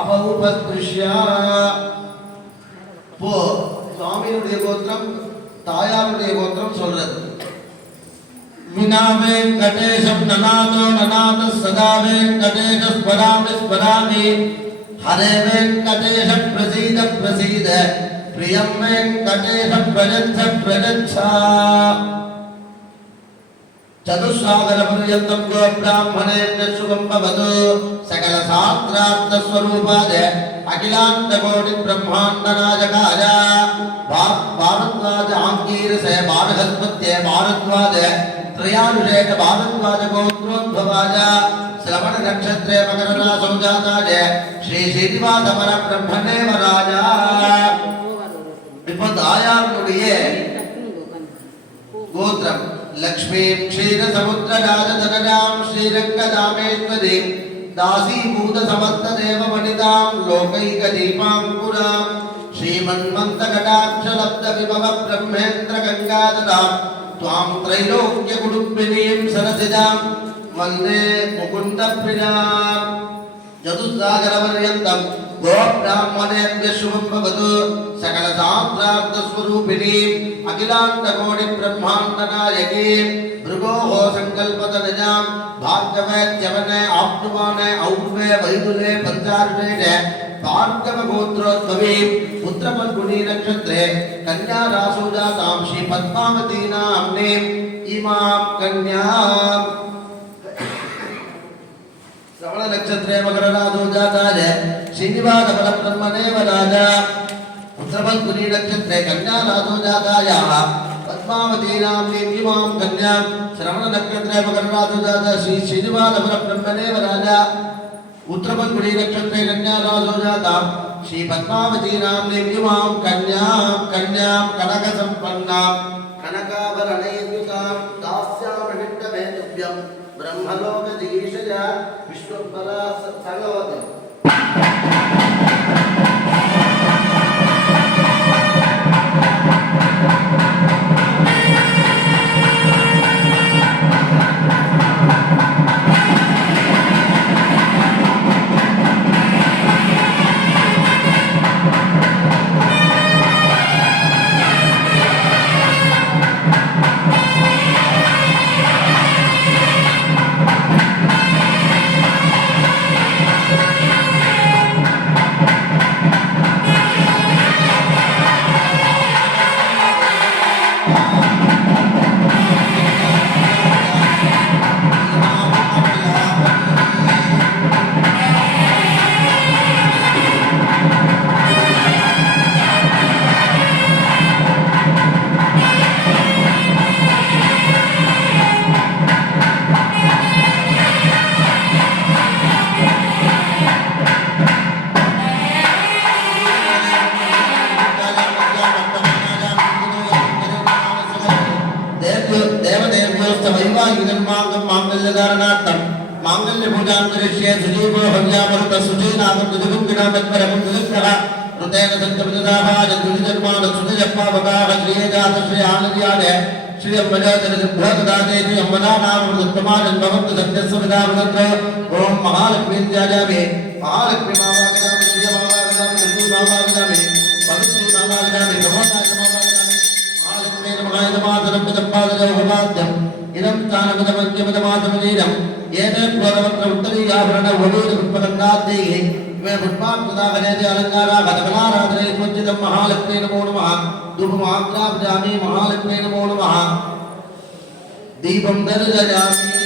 अपौपस्पृश्य पो स्वामिनुடைய गोत्रम தாயாருடைய கோத்திரம் சொல்றது வினா வெங்கடேஷம் நநாதோ நநாத சதா வெங்கடேஷ ஸ்மராமி ஸ்மராமி ஹரே வெங்கடேஷ பிரசீத பிரசீத பிரியம் வெங்கடேஷ பிரஜத்ஸ பிரஜத்ஸா चतुस्सागर पर्यन्तं गो ब्राह्मणेभ्य शुभं भवतु सकल शास्त्रार्थ स्वरूपाय अखिलांड कोटि ब्रह्मांड नायकाय भारद्वाज आंगीरसे बारहस्पत्ये भारद्वाज त्रयानुषेक भारद्वाज गोत्रोद्भवाय श्रवण नक्षत्रे मकर राशौ जाताय श्री श्रीनिवास पर ब्रह्मणे वराय இப்போ தாயாருடைய गोत्रम लक्ष्मी क्षीर समुद्र राजधनराम श्रीरंगदामेश्वरी दासीभूत समस्त देव वनितां लोकैक दीपांकुरां श्रीमन्मन्त कटाक्ष लब्ध विभव ब्रह्मेन्द्र गंगाधरां त्वां त्रैलोक्य कुटुम्बिनीं सरसिजां वन्दे मुकुन्द प्रियां चतुस्सागर पर्यन्तं गो ब्राह्मणेभ्यः शुभं भवतु सकल शास्त्रार्थ स्वरूपिणी अखिलांड कोटि ब्रह्मांड नायकी भृगोः संकल्पतनजां भार्गवैत्यवने आप्नुवाने और्वे वैदुले पंचार्षेणे भार्गव गोत्रोद्भवी पुत्रपल्गुनी नक्षत्रे कन्या राशौ जातां श्री पद्मावती नाम्नीं इमां कन्यां श्रवण नक्षत्रे मकर राशौ जाताय श्रीनिवास पर ब्रह्मणे वराय उत्तरपल्गुनी नक्षत्रे कन्या राशौ जातायाः पद्मावती नाम्नीं इमां कन्यां श्रवण नक्षत्रे मकर राशौ जाता श्री श्रीनिवास पर ब्रह्मणे वराय उत्तरपल्गुनी नक्षत्रे कन्या राशौ जातां श्री पद्मावती नाम्नीं इमां कन्यां कनक संपन्नां कनकाभरणयुक्तां दास्यामि तुभ्यं ब्रह्मलोकधीशय विश्वम्भरा सत्संगवती मांगल्य पूजां करिष्ये सुजीवो हव्यामरुत सुजीनागं दुजुगुं विनामत्परमं दुजुत्तः ऋतेन सत्यपदाभाज दुर्जन्मान सुतजप्पावकाः श्रीजात श्री आनंदयाले श्री अम्बजाचरसिद्धदाते श्री अम्बना नाम उत्तमानन् भवन्तु सत्यस्वविदा वदन्तु ओम महालक्ष्मी ध्यायामि महालक्ष्मी मामागजामि श्री मामागजामि विष्णु मामागजामि पवित्र मामागजामि ब्रह्मचार्य मामागजामि महालक्ष्मी नमः नमातरं पितपादयोगमाद्यम् इदं स्थानपदमध्यमदमातमनीरम् येन प्रोदवत्र उत्तरीयाभरण वडूर पुष्पगन्धाद्यैः इमे पुष्पाक्षदागणेति अलङ्काराः सकलाराधने स्वज्जितं महालक्ष्मी नमो नमः धूपमाग्रापयामि महालक्ष्मी नमो नमः दीपं दर्शयामि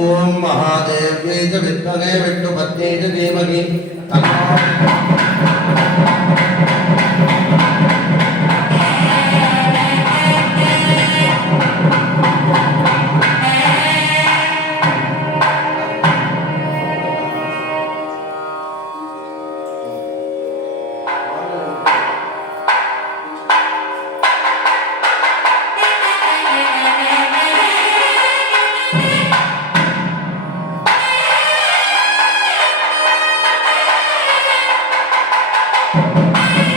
ओम महादेव्यै च विद्महे विष्णुपत्न्यै च धीमहि Thank you.